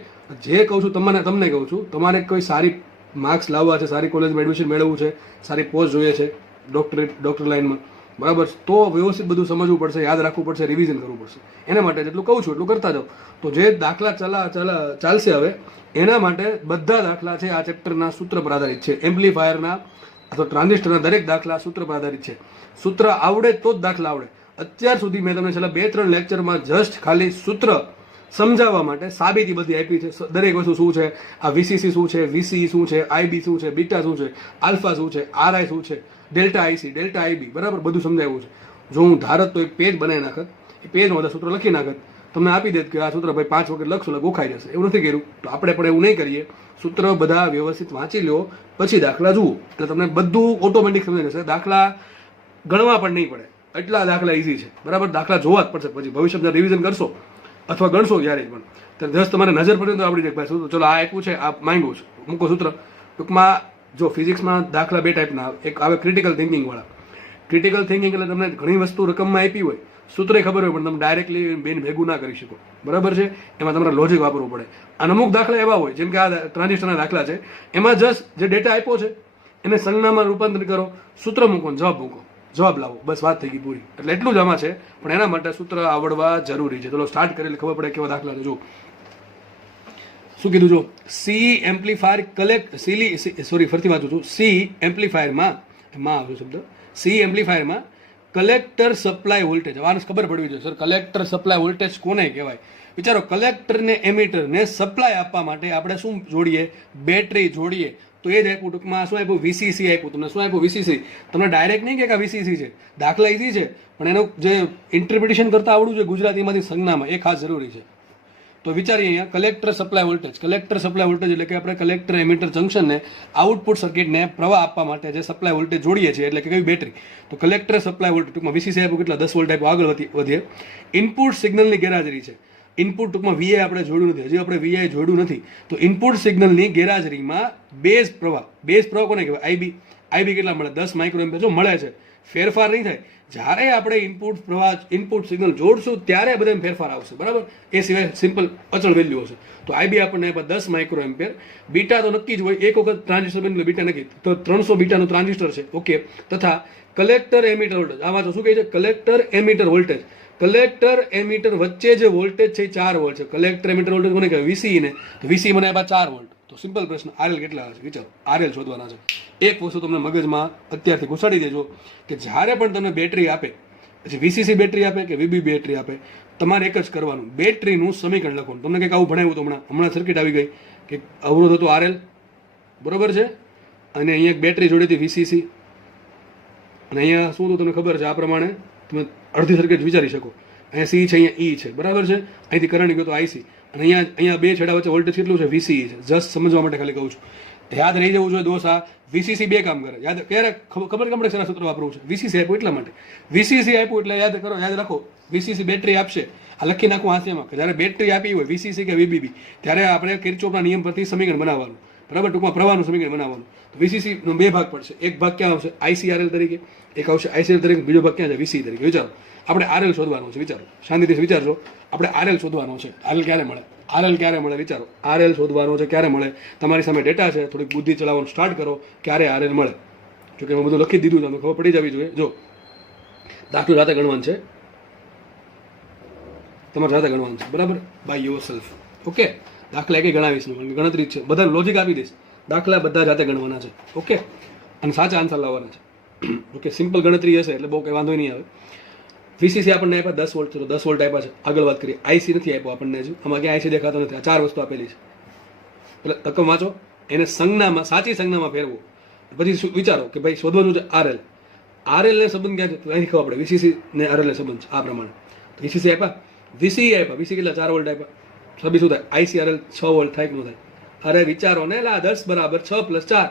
જે કહું છું તમને કહું છું, તમારે કોઈ સારી માર્ક્સ લાવવા છે, સારી કોલેજમાં એડમિશન મેળવવું છે, સારી પોસ્ટ જોઈએ છે ડૉક્ટર લાઇનમાં, બરાબર, તો વ્યવસ્થિત બધું સમજવું પડશે, યાદ રાખવું પડશે, રિવિઝન કરવું પડશે. એના માટે જેટલું કહું છું એટલું કરતા જાઓ. તો જે દાખલા ચાલશે હવે, એના માટે બધા દાખલા છે આ ચેપ્ટરના સૂત્ર પર આધારિત છે. એમ્પ્લીફાયરના અથવા ટ્રાન્ઝિસ્ટરના દરેક દાખલા સૂત્ર પર આધારિત છે. સૂત્ર આવડે તો જ દાખલા આવડે. અત્યાર સુધી મેં તમને છેલ્લા 2-3 લેક્ચરમાં જસ્ટ ખાલી સૂત્ર સમજાવવા માટે સાબિતી બધી આપી છે. દરેક વસ્તુ શું છે, આ VCC શું છે, VCE શું છે, IB શું છે, બીટા શું છે, આલ્ફા શું છે, RI શું છે, ડેલ્ટા IC, ડેલ્ટા IB, બરાબર બધું સમજાવ્યું છે. જો હું ધારત તો એક પેજ બનાવી નાખત, એ પેજમાં બધા સૂત્ર લખી નાખત, તમને આપી દેત કે આ સૂત્ર ભાઈ 5 વખત લખશો એટલે ગોખાઈ જશે. એવું નથી કર્યું. તો આપણે પણ એવું નહીં કરીએ. સૂત્ર બધા વ્યવસ્થિત વાંચી લો, પછી દાખલા જુઓ, એટલે તમને બધું ઓટોમેટિક સમજાઈ જશે. દાખલા ગણવા પણ નહીં પડે, એટલા દાખલા ઇઝી છે, બરાબર. દાખલા જોવા જ પડશે, પછી ભવિષ્યમાં રિવિઝન કરશો અથવા ગણશો જ્યારે પણ, તો જસ્ટ તમારે નજર પડે તો આવડી જાય ભાઈ સૂત્ર, ચલો આ આપ્યું છે, આ માંગ્યું છે, મૂકો સૂત્ર. ટૂંકમાં જો ફિઝિક્સમાં દાખલા 2 ટાઈપના આવે. એક આવે ક્રિટિકલ થિંકિંગવાળા. ક્રિટિકલ થિંકિંગ એટલે તમને ઘણી વસ્તુ રકમમાં આપી હોય, સૂત્રે ખબર હોય, પણ તમે ડાયરેક્ટલી બેન ભેગું ના કરી શકો, બરાબર છે. એમાં તમારે લોજિક વાપરવું પડે. અને અમુક દાખલા એવા હોય, જેમ કે આ ટ્રાન્ઝિસ્ટરના દાખલા છે, એમાં જસ્ટ જે ડેટા આપ્યો છે એને સંજ્ઞામાં રૂપાંતરિત કરો, સૂત્ર મૂકો, જવાબ મૂકો, જવાબ લાવો, બસ વાત થઈ ગઈ પૂરી. એટલે એટલું જ આમાં છે, પણ એના માટે સૂત્ર આવડવા જરૂરી છે. ચલો સ્ટાર્ટ કરી એટલે ખબર પડે કેવા દાખલા છે. જો શું કીધું, જો સી એમ્પ્લીફાયર ફરીથી વાંચું છું. સી એમ્પ્લીફાયરમાં આવ્યો શબ્દ, સી એમ્પ્લીફાયરમાં કલેક્ટર સપ્લાય વોલ્ટેજ. આને ખબર પડવી જોઈએ સર, કલેક્ટર સપ્લાય વોલ્ટેજ કોને કહેવાય? વિચારો, કલેક્ટરને એમીટરને સપ્લાય આપવા માટે આપણે શું જોડીએ? બેટરી જોડીએ. તો એ જ આપ્યું, ટૂંકમાં શું આપ્યું? VCC આપ્યું. તમને શું આપ્યું? VCC. તમને ડાયરેક્ટ નહીં કે VCC છે, દાખલા ઇઝી છે, પણ એનું જે ઇન્ટરપ્રિટેશન કરતા આવડવું જોઈએ ગુજરાતીમાંથી સંજ્ઞામાં, એ ખાસ જરૂરી છે. તો વિચારીએ અહીંયા collector supply voltage. Collector supply voltage એટલે કે આપણે કલેક્ટર એમીટર જંક્શનને આઉટપુટ સર્કિટને પ્રવાહ આપવા માટે જે સપ્લાય વોલ્ટેજ જોડીએ છીએ, એટલે કે કઈ બેટરી. તો કલેક્ટર સપ્લાય વોલ્ટેજ ટૂંકમાં VCC આપ્યું, કેટલા 10 વોલ્ટ આપ્યું. આગળ વધીએ. ઇનપુટ સિગ્નલની ગેરહાજરી છે. ઇનપુટ ટૂંકમાં VI આપણે જોડ્યું નથી, હજી આપણે VI જોડ્યું નથી. તો ઇનપુટ સિગ્નલની ગેરહાજરીમાં બેઝ પ્રવાહ કોને કહેવાય? IB કેટલા મળે? 10 માઇક્રોએમ્પિયર જો મળે છે. ફેરફાર નહીં થાય. જ્યારે આપણે ઇનપુટ સિગ્નલ જોડશું ત્યારે બધામાં ફેરફાર આવશે, બરાબર. એ સિવાય સિમ્પલ અચળ વેલ્યુ હશે. તો IB આપણને 10 માઇક્રોએમ્પિયર. બીટા તો નક્કી જ હોય, એક વખત ટ્રાન્ઝિસ્ટર બની બીટા નક્કી, તો 300 બીટાનું ટ્રાન્ઝિસ્ટર છે. ઓકે. તથા કલેક્ટર એમીટર વોલ્ટેજ. આમાં તો શું કહે છે? Collector emitter voltage. Collector emitter વચ્ચે જે વોલ્ટેજ છે એ 4 વોલ્ટ છે. કલેક્ટર એમીટર વોલ્ટેજ કોને કહેવાય? વીસીઈ ને. તો વીસીઈ મને આપ્યા 4 વોલ્ટ. તો સિમ્પલ પ્રશ્ન, આરએલ કેટલા હશે વિચારો. આરએલ શોધવાના છે. એક વસ્તુ તમને મગજમાં અત્યારથી ઘુસાડી દેજો કે જ્યારે પણ તમને બેટરી આપે, પછી વીસીસી બેટરી આપે કે વીબી બેટરી આપે, તમારે એક જ કરવાનું, બેટરીનું સમીકરણ લખવાનું. તમને કંઈક આવું ભણાવ્યું હતું હમણાં સર્કિટ આવી ગઈ કે અવરોધ હતો આરએલ, બરોબર છે, અને અહીંયા એક બેટરી જોડી હતી વીસીસી, અને અહીંયા શું હતું તમને ખબર છે? આ પ્રમાણે તમે અડધી સર્કિટ વિચારી શકો. અહીંયા સી છે, અહીંયા ઈ છે, બરાબર છે, અહીંથી કરંટ ગયો તો આઈસી, અને અહીંયા બે છેડા વચ્ચે વોલ્ટેજ કેટલું છે? વીસીઈ છે. જસ્ટ સમજવા માટે ખાલી કહું છું, યાદ રહી જવું જોઈએ દોસ્ત. આ વીસીસી બે કામ કરે. યાદ ક્યારે ખબર કમરે શેના સૂત્ર વાપરવું છે? વીસીસી આપ્યું એટલા માટે. વીસીસી આપ્યું એટલે યાદ કરો, યાદ રાખો, વીસીસી બેટરી આપશે. આ લખી નાખું હાથમાં કે જ્યારે બેટરી આપી હોય વીસીસી કે વીબીબી, ત્યારે આપણે કિર્ચોફના નિયમ પરથી સમીકરણ બનાવવાનું, બરાબર, ટૂંકમાં પ્રવાહનું સમીકરણ બનાવવાનું. તો વીસીસી નો બે ભાગ પડશે. એક ભાગ ક્યાં આવશે? આઈસીઆરએલ તરીકે, એક આવશે આઈસીએલ તરીકે, બીજો ભાગ ક્યાં છે? વીસી તરીકે. વિચારો, આપણે આરએલ શોધવાનો છે. વિચારો, શાંતિથી વિચારજો. આપણે આરએલ શોધવાનો છે. આરએલ ક્યારે મળે? આરએલ ક્યારે મળે? વિચારો, આરએલ શોધવાનો છે, ક્યારે મળે? તમારી સામે ડેટા છે, થોડીક બુદ્ધિ ચલાવવાનું સ્ટાર્ટ કરો, ક્યારે આરએલ મળે. જોકે મેં બધું લખી દીધું, તમને ખબર પડી જવી જોઈએ. જો દાખલો જાતે ગણવાનું છે, તમારે જાતે ગણવાનું છે, બરાબર, બાય યોર સેલ્ફ. ઓકે, દાખલા એકઈ ગણાવીશ નહીં, ગણતરી જ છે, બધા લોજિક આપી દઈશ. દાખલા બધા જાતે ગણવાના છે. ઓકે, અને સાચા આન્સર લાવવાના છે. ઓકે, સિમ્પલ ગણતરી હશે એટલે બહુ કંઈ વાંધો નહીં આવે. વીસીસી આપણને આપ્યા 10 વોલ્ટ છે, તો 10 વોલ્ટ આપ્યા છે. આગળ વાત કરીએ. આઈસી નથી આપ્યો આપણને હજુ, આમાં ક્યાં આઈસી દેખાતો નથી. આ 4 વસ્તુ આપેલી છે. એટલે રકમ વાંચો, એને સંજ્ઞામાં, સાચી સંજ્ઞામાં ફેરવો. પછી વિચારો કે ભાઈ શોધવાનું છે આરએલ. આરએલ ને સંબંધ ક્યાં છે? તો અહીંથી ખબર પડે વીસીસી ને આરએલ ને સંબંધ છે આ પ્રમાણે. વીસીસી આપ્યા, વીસીઈ આપ્યા, વીસી કેટલા? 4 વોલ્ટ આપ્યા. સબી શું થાય? આઈસીઆરએલ 6 વોલ્ટ થાય કે ન થાય? અરે વિચારો ને, એટલે 10 બરાબર 6 + 4,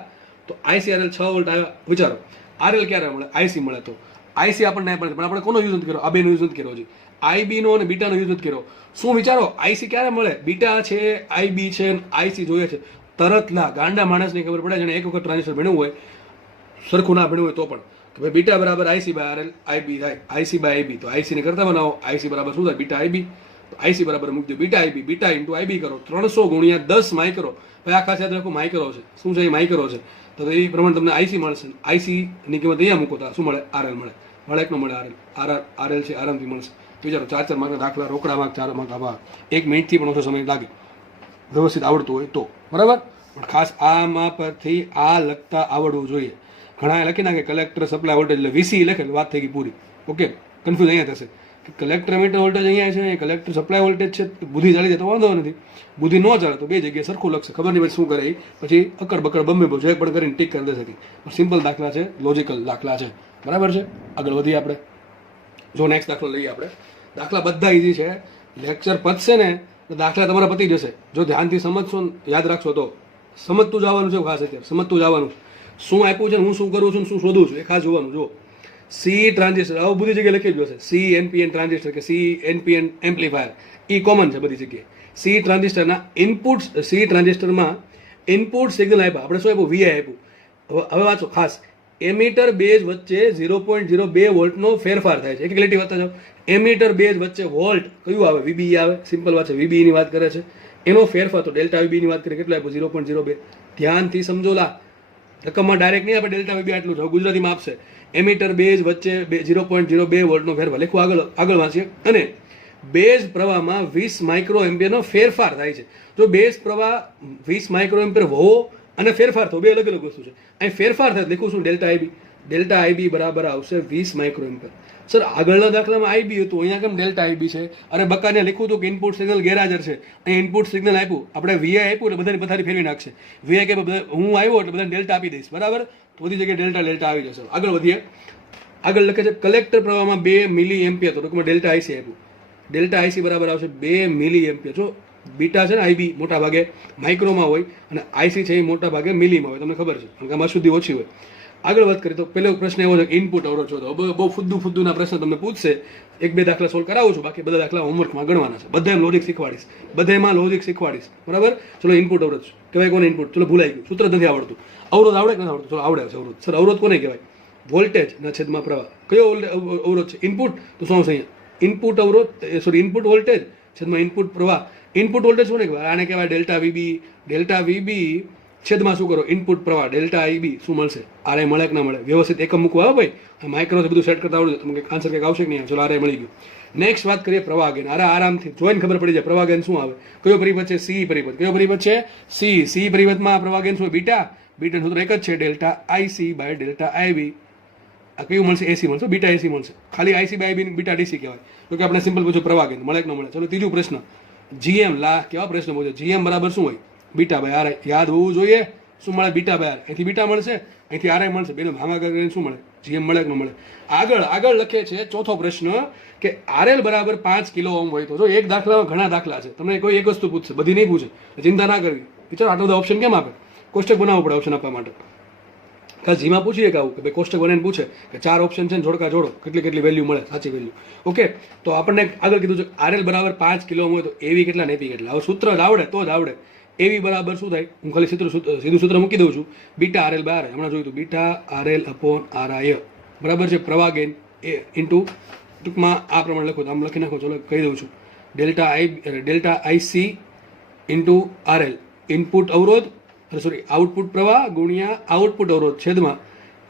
તો આઈસીઆરએલ 6 વોલ્ટ આવ્યા. વિચારો, આરએલ ક્યારે મળે? આઈસી મળે. તો આઈસી આપણને પણ આપણે કોનો યુઝ નથી કર્યો? આ બેનો યુઝ નથી કર્યો હજી. આઈબી નો અને બીટાનો યુઝ નથી કર્યો. શું વિચારો, આઈસી ક્યારે મળે? બીટા છે, આઈબી છે, આઈસી જોઈએ છે. તરત ના ગાંડા માણસને ખબર પડે, જેને એક વખત ટ્રાન્ઝિસ્ટર ભણ્યું હોય, સરખું ના ભણ્યું હોય તો પણ, કે ભાઈ બીટા બરાબર આઈસી બાય આરએલ, આઈબી થાય આઈસી બાય આઈબી. તો આઈસી ને કરતા બનાવો, આઈસી બરાબર શું થાય? Beta IB. તો આઈસી બરાબર મૂકી દો beta IB, beta into IB કરો, 300 × 10 માઇક્રો. ભાઈ આખા સાથે આખું માઇક્રો છે. શું છે? એ માઇક્રો છે. તો એ પ્રમાણે તમને આઈસી મળશે. આઈસી ની કિંમત અહીંયા મૂકો તો શું મળે? આરએલ મળે. મળે એક નો મળે? આરએલ છે, આરામથી મળશે. વિચારો, 4 માર્કના દાખલા, રોકડા માર્ક, 4 માર્ક, આવા 1 મિનિટથી પણ ઓછો સમય લાગે, વ્યવસ્થિત આવડતું હોય તો, બરાબર. પણ ખાસ આમાં પરથી આ લખતા આવડવું જોઈએ. ઘણા લખી નાખે કલેક્ટર સપ્લાય વોલ્ટેજ એટલે વીસી લખે, વાત થઈ ગઈ પૂરી. ઓકે, કન્ફ્યુઝ અહીંયા થશે કે કલેક્ટર મીટર વોલ્ટેજ અહીંયા છે, કલેક્ટર સપ્લાય વોલ્ટેજ છે. બુદ્ધિ ચાલી જાય તો વાંધો નથી, બુદ્ધિ ન ચાલે તો બે જગ્યાએ સરખું લખશે. ખબર નહીં પછી શું કરે, પછી અકડ બકડ બમ્બે જે પણ કરીને ટીક કરી દેશે. પણ સિમ્પલ દાખલા છે, લોજિકલ દાખલા છે, બરાબર છે. આગળ વધીએ આપણે. જો નેક્સ્ટ દાખલો લઈએ આપણે. દાખલા બધા ઇઝી છે. લેક્ચર પતશે ને તો દાખલા તમારા પતી જશે. જો ધ્યાનથી સમજશો, યાદ રાખશો તો. સમજતું જવાનું છે ખાસ, અત્યારે સમજતું જવાનું. શું આપ્યું છે, હું શું કરું છું, શું શોધું છું, એ ખાસ જોવાનું. જો સી ટ્રાન્ઝિસ્ટર, આવું બધી જગ્યાએ લખી જ હશે. સી એનપીએન ટ્રાન્ઝિસ્ટર કે સી એનપીએન એમ્પ્લીફાયર, એ કોમન છે બધી જગ્યાએ. સી ટ્રાન્ઝિસ્ટરના ઇનપુટ, સી ટ્રાન્ઝિસ્ટરમાં ઇનપુટ સિગ્નલ આપ્યા. આપણે શું આપ્યું? વીઆઈ આપ્યું. હવે વાંચો ખાસ, એમીટર બેઝ વચ્ચે 0.02 વોલ્ટનો ફેરફાર થાય છે. એક લીટી વાંચતા જાઓ. એમીટર બેઝ વચ્ચે વોલ્ટ કયું આવે? વીબી આવે. સિમ્પલ વાત છે, વીબી ની વાત કરે છે. એનો ફેરફાર તો ડેલ્ટા વીબી ની વાત કરીએ, કેટલો આપ્યો? 0.02. ધ્યાનથી સમજો લા, રકમમાં ડાયરેક્ટ નહીં આપણે ડેલ્ટા વીબી આટલું છે, ગુજરાતીમાં આપશે. એમીટર બેઝ વચ્ચે 0.02 વોલ્ટનો ફેરફાર લખવું. આગળ વાંચીએ. અને બેઝ પ્રવાહમાં 20 માઇક્રો એમ્પિયરનો ફેરફાર થાય છે. જો બેઝ પ્રવાહ 20 માઇક્રો એમ્પિયર હોવો અને ફેરફાર થવો બે અલગ અલગ વસ્તુ છે. અહીં ફેરફાર થાય લખું છું ડેલ્ટા આઈબી. ડેલ્ટા આઈબી બરાબર આવશે 20 માઇક્રો એમ્પિયર. સર આગળના દાખલામાં આઈબી હતું, અહીંયા કેમ ડેલ્ટા આઈબી છે? અરે બકાને લખ્યું હતું કે ઇનપુટ સિગ્નલ ગેરહાજર છે. અહીં ઇનપુટ સિગ્નલ આપ્યું, આપણે વીઆઈ આપ્યું એટલે બધાની પથારી ફેરવી નાખશે. વીઆઈ કે હું આવ્યો એટલે બધાને ડેલ્ટા આપી દઈશ, બરાબર. તો બધી જગ્યાએ ડેલ્ટા આવી જશે. આગળ વધીએ. આગળ લખે છે કલેક્ટર પ્રવાહમાં 2 મિલી એમ્પિયર, તો ટૂંકમાં ડેલ્ટા આઈસી આપ્યું. ડેલ્ટા આઈસી બરાબર આવશે 2 મિલી એમ્પિયર. જો બીટા છે ને આઈબી મોટા ભાગે માઇક્રોમાં હોય અને આઈસી છે એ મોટા ભાગે મિલીમાં હોય, તમને ખબર છે, કારણ કે આમાં શુદ્ધિ ઓછી હોય. આગળ વાત કરીએ તો પહેલો પ્રશ્ન એવો છે કે ઇનપુટ અવરોધ શોધો. બહુ ફુદ્દુના પ્રશ્ન તમને પૂછશે. 1-2 દાખલા સોલ્વ કરાવું છું, બાકી બધા દાખલા હોમવર્કમાં ગણવાના છે. બધામાં લોજિક શીખવાડીશ, બરાબર. ચલો ઇનપુટ અવરોધ કહેવાય કોને? ઇનપુટ. ચલો ભૂલાઈ ગયું, સૂત્ર નથી આવડતું. અવરોધ આવડે કે નથી આવડતું? ચલો આવડે છે અવરોધ. સર અવરોધ કોને કહેવાય? વોલ્ટેજ ના છેદમાં પ્રવાહ. કયો અવરોધ છે? ઇનપુટ. તો શું આવશે અહીંયા? ઇનપુટ અવરોધ, ઇનપુટ વોલ્ટેજ છેદમાં ઇનપુટ પ્રવાહ. ઇનપુટ વોલ્ટેજ શું કહેવાય? આને કહેવાય ડેલ્ટા વીબી. ડેલ્ટા વીબી છેદમાં શું કરો? ઇનપુટ પ્રવાહ ડેલ્ટા આઈબી. શું મળશે? આરે મળે કે ના મળે? વ્યવસ્થિત એકમ મૂકવા આવે ભાઈ. માઇક્રો બધું સેટ કરતા આવડે, તમને આન્સર કંઈક આવશે કે નહીં? ચલો આરે મળી ગયું. નેક્સ્ટ વાત કરીએ પ્રવાહ ગેન. અરે આરામથી જોઈને ખબર પડી જાય પ્રવાહ ગેન શું આવે. કયો પરિપથ છે? સી પરિપથ. કયો પરિપથ છે? સી પરિપથમાં પ્રવાહ ગેન શું? બીટા. બીટાનું સૂત્ર એક જ છે, delta IC by delta IB. આ કયું મળશે? એસી મળશે, બીટા એસી મળશે. ખાલી IC by IB beta DC કહેવાય. તો કે આપણે સિમ્પલ પૂછ્યું પ્રવાહ ગેન મળે કે ન મળે. ચલો ત્રીજો પ્રશ્ન, જીએમ. લા કેવા પ્રશ્ન પૂછ્યો? જીએમ બરાબર શું હોય? Beta by R. યાદ હોવું જોઈએ. શું મળે? Beta by R. અહીંથી બીટા મળશે, અહીંથી આરઆઈ મળશે. બેનો ભાગાકાર કરીને શું મળે? જીએમ મળે કે ન મળે. આગળ લખે છે ચોથો પ્રશ્ન કે આરએલ બરાબર 5 કિલો ઓહમ હોય. તો જો એક દાખલામાં ઘણા દાખલા છે, તમને કોઈ એક વસ્તુ પૂછશે, બધી નહીં પૂછે, ચિંતા ના કરવી. વિચારો આટલા બધા ઓપ્શન કેમ આપે? કોષ્ટક બનાવવું પડે ઓપ્શન આપવા માટે. ખાસ જીમાં પૂછીએ કે આવું કે ભાઈ કોષ્ટક બનાવીને પૂછે કે 4 ઓપ્શન છે ને જોડકા જોડો, કેટલી વેલ્યુ મળે, સાચી વેલ્યુ. ઓકે, તો આપણને આગળ કીધું છે આરએલ બરાબર 5 કિલો ઓહમ હોય તો એવી કેટલા ને એપી કેટલા. હવે સૂત્ર આવડે તો જ આવડે. એવી બરાબર શું થાય? હું ખાલી સીધું સૂત્ર મૂકી દઉં છું. Beta RL by R. હમણાં જોયું હતું બીટા આરએલ અપોન આરઆઈ. બરાબર છે. પ્રવાહ ગેન એ ઇન્ટુ, ટૂંકમાં આ પ્રમાણે લખો તો આમ લખી નાખો. ચલો કહી દઉં છું. Delta IC into RL input અવરોધ, સોરી આઉટપુટ પ્રવાહ ગુણ્યા આઉટપુટ અવરોધ છેદમાં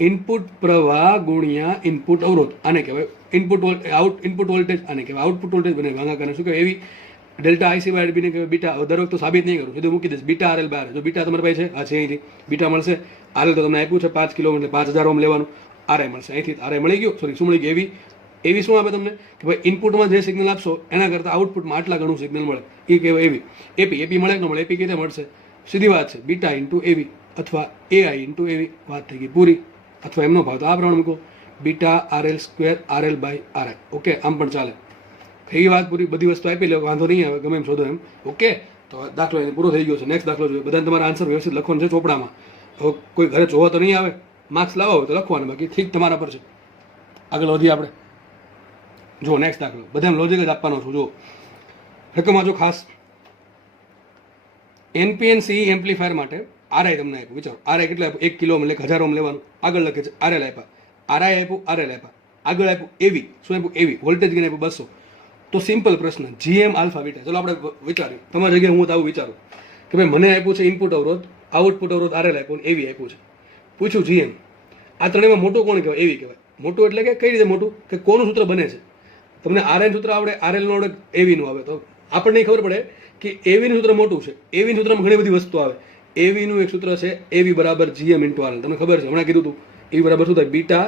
ઇનપુટ પ્રવાહ ગુણ્યા ઇનપુટ અવરોધ. આને કહેવાય ઇનપુટ વોલ્ટેજ. આને કહેવાય આઉટપુટ વોલ્ટેજ. બને ભાગાકાર શું કહેવાય? એવી ડેલ્ટા આઈસી બાય બીને કહેવાય બીટા. દર વખતે સાબિત નહીં કરું, સીધું મૂકી દઈશ. Beta RL by R. જો બીટા તમારી પાસે છે, આ છે અહીંથી બીટા મળશે. આરએલ તો તમને આપ્યું છે 5 કિલો એટલે 5000 ઓહમ લેવાનું. આરઆઈ મળશે અહીંથી. આરઆઈ મળી ગયું. સોરી શું મળી ગયું? એવી શું આપે તમને કે ભાઈ ઇનપુટમાં જે સિગ્નલ આપશો એના કરતાં આઉટપુટમાં આટલા ઘણું સિગ્નલ મળે. એ કહેવાય એવી. એપી મળે કે ન મળે? એપી કેવી રીતે મળશે? સીધી વાત છે, બીટા ઇન્ટુ એવી અથવા એઆઈ ઇન્ટુ એવી. વાત થઈ ગઈ પૂરી. અથવા એમનો ભાવ તો આ પ્રમાણે મૂકો, beta RL square RL by RI. Okay, આમ પણ ચાલે. એ વાત પૂરી. બધી વસ્તુ આપી લે, વાંધો નહીં આવે, ગમે એમ શોધો એમ. ઓકે, તો દાખલો એને પૂરો થઈ ગયો છે. નેક્સ્ટ દાખલો જોઈએ. બધાને તમારા આન્સર વ્યવસ્થિત લખવાનું છે ચોપડામાં. હવે કોઈ ઘરે જોવા તો નહીં આવે, માર્ક્સ લાવવા હોય તો લખવાનું, બાકી ઠીક તમારા પર છે. આગળ વધીએ આપણે. જો નેક્સ્ટ દાખલો બધાને લોજિક જ આપવાનો છું. જો રકમ વાંચો ખાસ. એનપીએનસી એમ્પ્લીફાયર માટે આરઆઈ તમને આપ્યું. વિચારો આરઆઈ કેટલા આપ્યું? 1 કિલો ઓહમ એટલે 1000 ઓહમ લેવાનું. આગળ લખે છે આરએલ આપ્યા, આરઆઈ આપ્યું, આરએલ આપ્યા. આગળ આપ્યું એવી. શું આપ્યું? એવી. વોલ્ટેજ ગેઇન આપ્યું 200. તો સિમ્પલ પ્રશ્ન, જીએમ આલ્ફા બીટા. ચલો આપણે વિચારીએ. તમારી જગ્યાએ હું તો આવું વિચારું કે ભાઈ મને આપ્યું છે ઇનપુટ અવરોધ, આઉટપુટ અવરોધ આરએલ આપ્યું, એવી આપ્યું છે. પૂછ્યું જીએમ. આ ત્રણેયમાં મોટું કોણ કહેવાય? એવી કહેવાય. મોટું એટલે કે કઈ રીતે મોટું? કે કોનું સૂત્ર બને છે. તમને આરએન સૂત્ર આવડે, આરએલ નું આવડે, એવી નું આવે. તો આપણને ખબર પડે કે એવીનું સૂત્ર મોટું છે. એવીનું સૂત્રમાં ઘણી બધી વસ્તુ આવે. એવીનું એક સૂત્ર છે એવી બરાબર જીએમ ઇન્ટુ આરએલ. તમને ખબર છે, હમણાં કીધું હતું. એવી બરાબર શું થાય? Beta